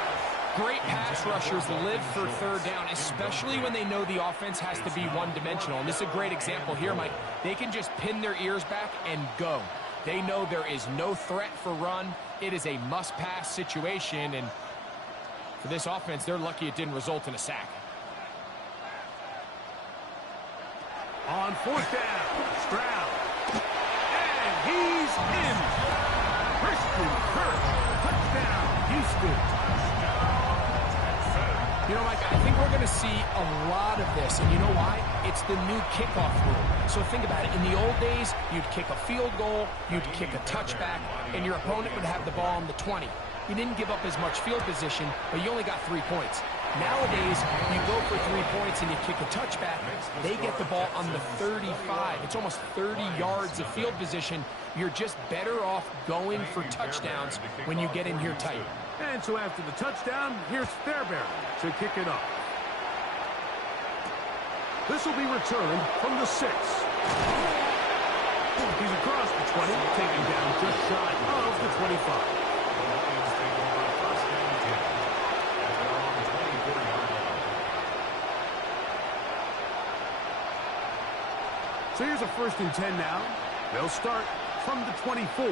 Great pass rushers live for third down, especially when they know the offense has to be one-dimensional. And this is a great example here, Mike. They can just pin their ears back and go. They know there is no threat for run. It is a must-pass situation, and for this offense, they're lucky it didn't result in a sack. On fourth down, Stroud. And he's in. Christian Kirk, touchdown, Houston. You know, Mike, I think we're going to see a lot of this, and you know why? It's the new kickoff rule. So think about it. In the old days, you'd kick a field goal, you'd kick a touchback, and your opponent would have the ball on the 20. You didn't give up as much field position, but you only got 3 points. Nowadays, you go for 3 points and you kick a touchback, they get the ball on the 35. It's almost 30 yards of field position. You're just better off going for touchdowns when you get in here tight. And so after the touchdown, here's Fairbairn to kick it off. This will be returned from the 6. He's across the 20, taking down just shy of the 25. So here's a 1st and 10 now. They'll start from the 24.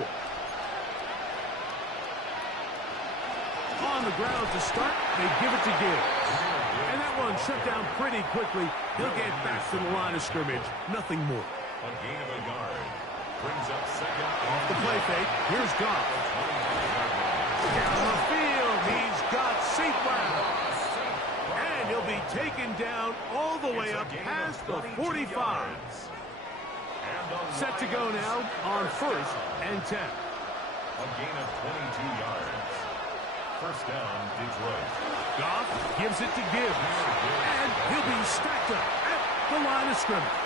On the ground to start, they give it to Gibbs. And that one shut down pretty quickly. He'll get back to the line of scrimmage. Nothing more. A gain of a yard. Brings up second. Off the play fake, here's Goff. Down the field, he's got Saquon. And he'll be taken down all the way up past the 45. Set to go now on 1st and 10. A gain of 22 yards. First down, Detroit. Goff gives it to Gibbs. And he'll be stacked up at the line of scrimmage.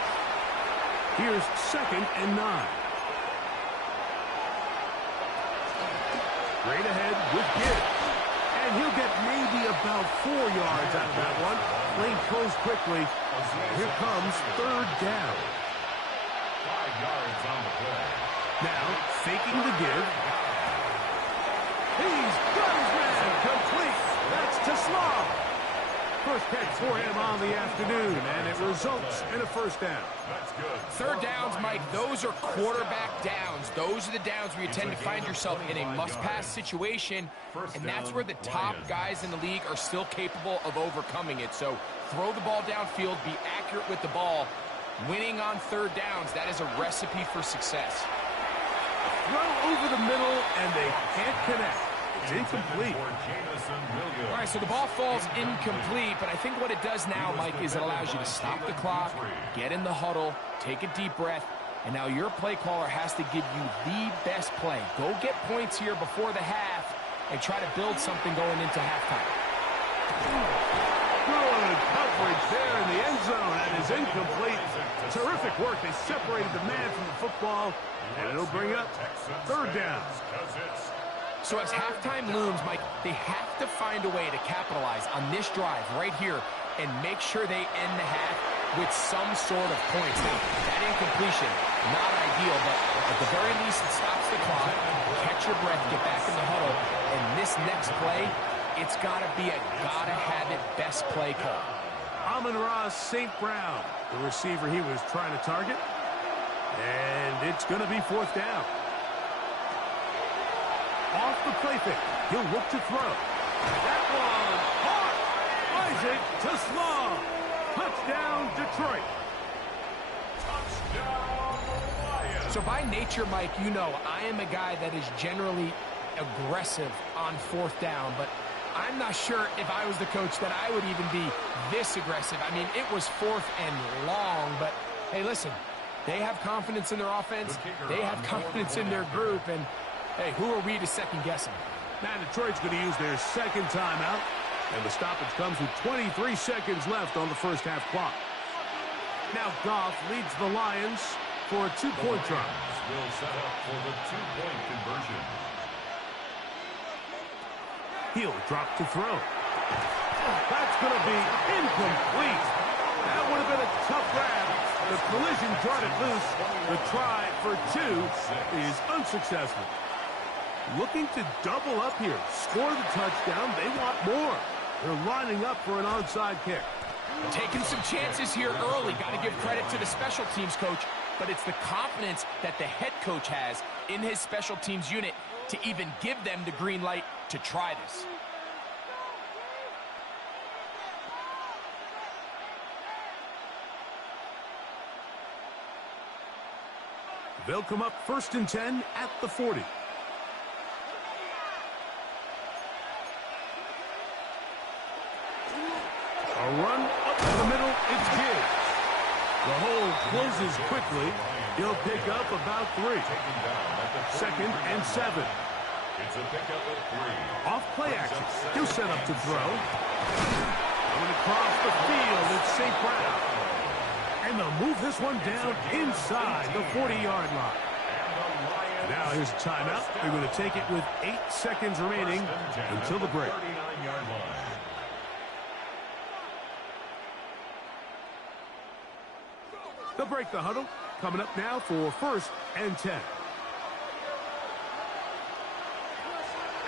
Here's 2nd and 9. Straight ahead with Gibbs. And he'll get maybe about 4 yards out of that one. Lane closed quickly. Here comes 3rd down. 5 yards on the play. Now, faking the give. He's got his man complete. That's to Slaw. First catch for him on the afternoon, and it results in a first down. That's good. Third downs, Mike, those are quarterback downs. Those are the downs where you tend to find yourself in a must-pass situation, and that's where the top guys in the league are still capable of overcoming it. So throw the ball downfield, be accurate with the ball. Winning on third downs, that is a recipe for success. Throw over the middle, and they can't connect. It's incomplete. All right, so the ball falls incomplete, but I think what it does now, Mike, is it allows you to stop the clock, get in the huddle, take a deep breath, and now your play caller has to give you the best play. Go get points here before the half and try to build something going into halftime. Good coverage there in the end zone. That is incomplete. Terrific work. They separated the man from the football, and it'll bring up third down. So as halftime looms, Mike, they have to find a way to capitalize on this drive right here and make sure they end the half with some sort of points. Now, that incompletion, not ideal, but at the very least, it stops the clock, catch your breath, get back in the huddle, and this next play it's got to be a gotta-have-it best play call. Amon-Ra St. Brown, the receiver he was trying to target. And it's going to be 4th down. Off the play fake. He'll look to throw. That one caught. Isaac to Slaw. Touchdown, Detroit. Touchdown, Lions. So by nature, Mike, you know I am a guy that is generally aggressive on 4th down, but I'm not sure if I was the coach that I would even be this aggressive. I mean, it was 4th and long, but hey, listen, they have confidence in their offense. They have confidence in their group, and hey, who are we to second-guess them? Now Detroit's going to use their second timeout, and the stoppage comes with 23 seconds left on the first half clock. Now Goff leads the Lions for a 2-point try. Will set up for the 2-point conversion. He'll drop to throw. That's going to be incomplete. That would have been a tough grab. The collision brought it loose. The try for 2 is unsuccessful. Looking to double up here. Score the touchdown. They want more. They're lining up for an onside kick. Taking some chances here early. Got to give credit to the special teams coach, but it's the confidence that the head coach has in his special teams unit to even give them the green light to try this. They'll come up 1st and 10 at the 40. A run up the middle, it's good. The hole closes quickly. He'll pick up about 3. 2nd and 7. It's a pickup of 3. Off play action. He'll set up to throw. Going across the field, it's St. Brown. And they'll move this one down inside the 40-yard line. Now here's a timeout. They're going to take it with 8 seconds remaining until the break. They'll break the huddle. Coming up now for 1st and 10.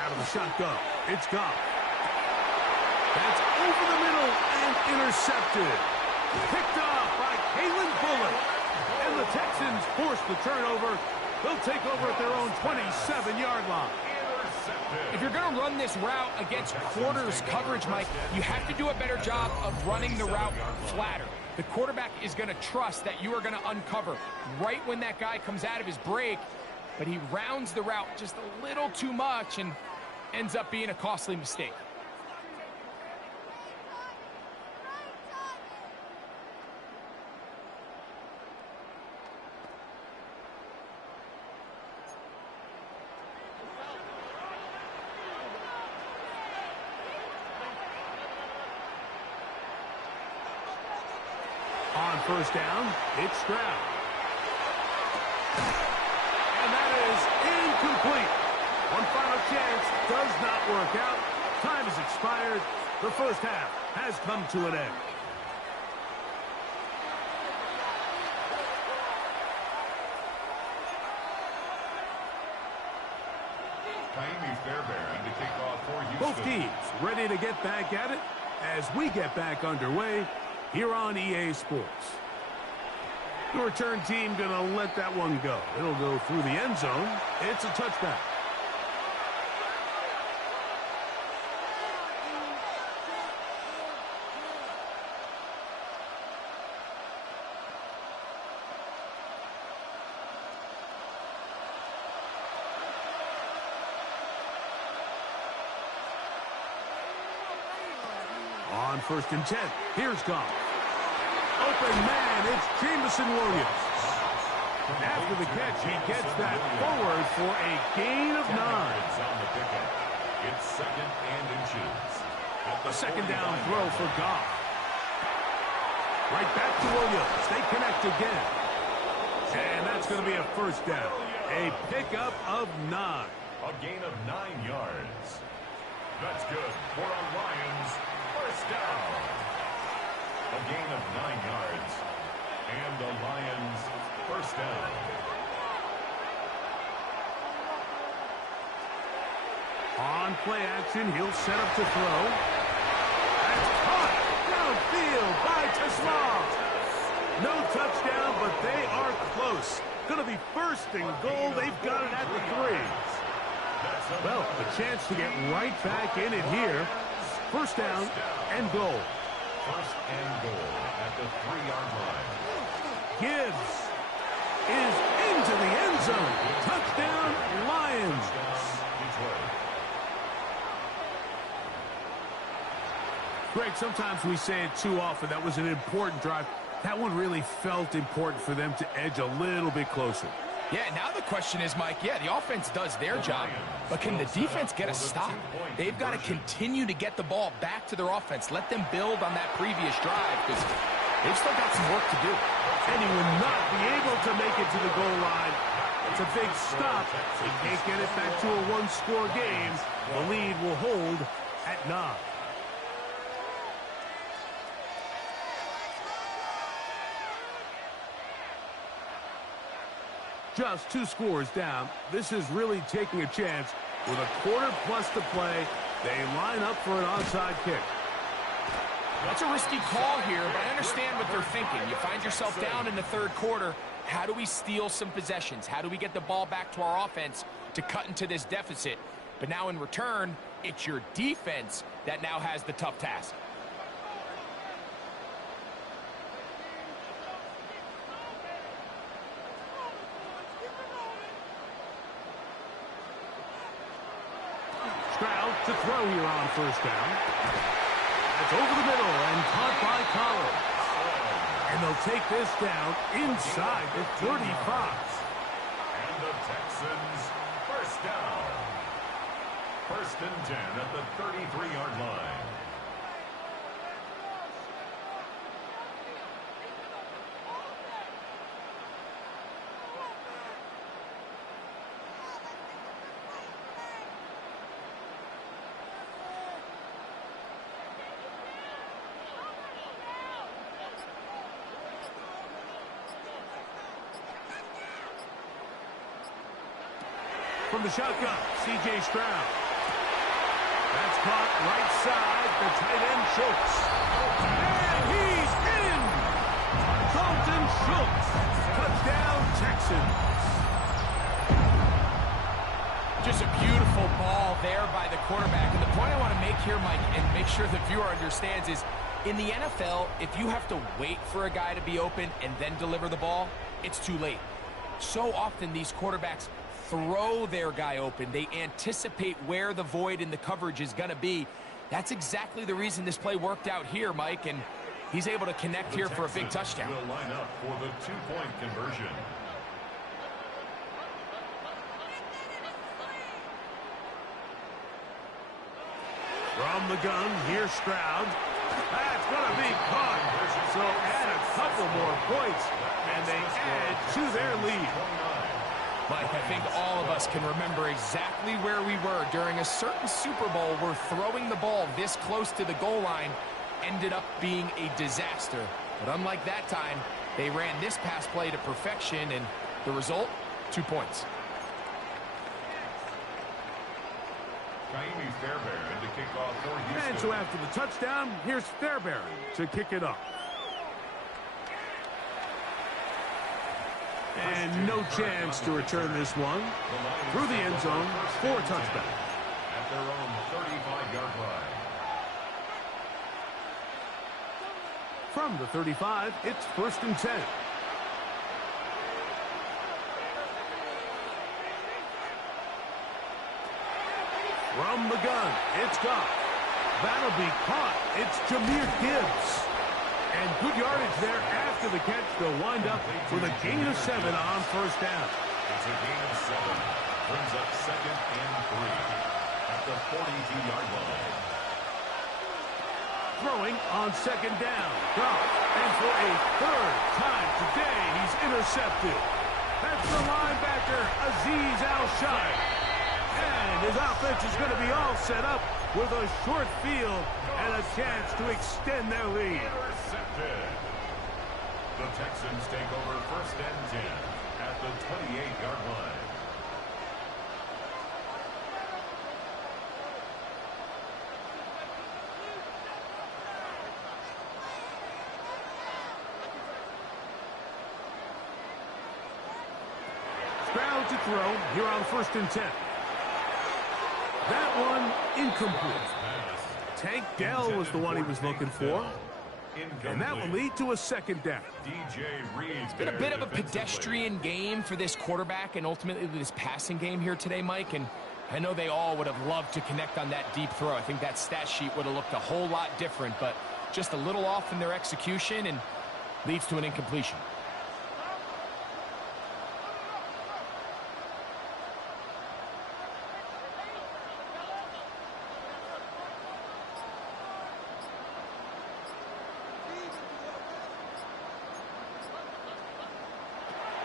Out of the shotgun. It's Goff. That's over the middle and intercepted. Picked off by Kalen Bullock. And the Texans force the turnover. They'll take over at their own 27-yard line. If you're going to run this route against quarters coverage, Mike, you have to do a better job of running the route flatter. The quarterback is going to trust that you are going to uncover right when that guy comes out of his break, but he rounds the route just a little too much and ends up being a costly mistake. On 1st down, it's Stroud. And that is incomplete. One final chance does not work out. Time has expired. The first half has come to an end. To kick off for Houston. Both teams ready to get back at it as we get back underway here on EA Sports. The return team going to let that one go. It'll go through the end zone. It's a touchback. On 1st and 10, here's Goff. Open man, it's Jameson Williams. After the catch, he gets that forward for a gain of 9. It's 2nd and inches. A 2nd down throw for Goff. Right back to Williams. They connect again. And that's going to be a 1st down. A pickup of 9. A gain of 9 yards. That's good for a Lions 1st down. A gain of 9 yards. And the Lions 1st down. On play action, he'll set up to throw. That's caught downfield by Tesla. No touchdown, but they are close. Going to be first and goal. They've got it at the 3. Well, a chance to get right back in it here. First down and goal. First and goal at the 3-yard line. Gibbs is into the end zone. Touchdown, Lions. Greg, sometimes we say it too often. That was an important drive. That one really felt important for them to edge a little bit closer. Yeah, now the question is, Mike, yeah, the offense does their job, but can the defense get a stop? They've got to continue to get the ball back to their offense. Let them build on that previous drive because they've still got some work to do. And he will not be able to make it to the goal line. It's a big stop. They can't get it back to a one-score game. The lead will hold at 9. Just 2 scores down. This is really taking a chance. With a quarter plus to play, they line up for an onside kick. That's a risky call here, but I understand what they're thinking. You find yourself down in the 3rd quarter. How do we steal some possessions? How do we get the ball back to our offense to cut into this deficit? But now in return, it's your defense that now has the tough task. Stroud to throw here on first down. It's over the middle and caught by Collins. And they'll take this down inside the 35. And the Texans first down. First and 10 at the 33-yard line. From the shotgun, C.J. Stroud. That's caught right side, the tight end Schultz. And he's in! Dalton Schultz. Touchdown, Texans. Just a beautiful ball there by the quarterback. And the point I want to make here, Mike, and make sure the viewer understands is, in the NFL, if you have to wait for a guy to be open and then deliver the ball, it's too late. So often these quarterbacks throw their guy open. They anticipate where the void in the coverage is going to be. That's exactly the reason this play worked out here, Mike, and he's able to connect here for a big touchdown. Will line up for the 2-point conversion. From the gun, here's Stroud. That's going to be caught. So add a couple more points, and they add to their lead. Mike, I think all of us can remember exactly where we were during a certain Super Bowl where throwing the ball this close to the goal line ended up being a disaster. But unlike that time, they ran this pass play to perfection, and the result, 2 points. Kaimi Fairbairn to kick off for Houston. And so after the touchdown, here's Fairbairn to kick it off. And no chance to return this one. Through the end zone for a touchback. At their own 35-yard line. From the 35, it's first and 10. From the gun, it's Goff. That'll be caught. It's Jahmyr Gibbs. And good yardage there after the catch. They'll wind up with a gain of 7 on first down. It's a gain of 7. Brings up 2nd and 3 at the 42-yard line. Throwing on 2nd down. Goff. And for a 3rd time today, he's intercepted. That's the linebacker, Azeez Al-Shai. And his offense is going to be all set up with a short field and a chance to extend their lead. Intercepted. The Texans take over first and 10 at the 28-yard line. to throw here on 1st and 10. That one incomplete. Tank Dell was the one he was looking for. And that will lead to a 2nd down. It's been a bit of a pedestrian game for this quarterback and ultimately this passing game here today, Mike. And I know they all would have loved to connect on that deep throw. I think that stat sheet would have looked a whole lot different, but just a little off in their execution and leads to an incompletion.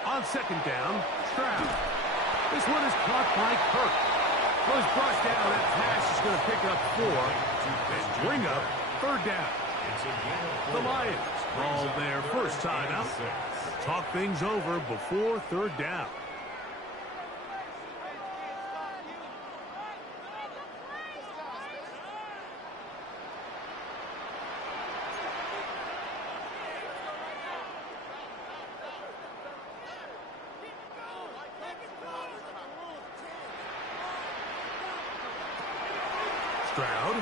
On 2nd down, Stroud. This one is caught by Kirk. Goes brought down. That pass is going to pick up 4 and bring up 3rd down. The Lions call their first timeout. Talk things over before 3rd down. Stroud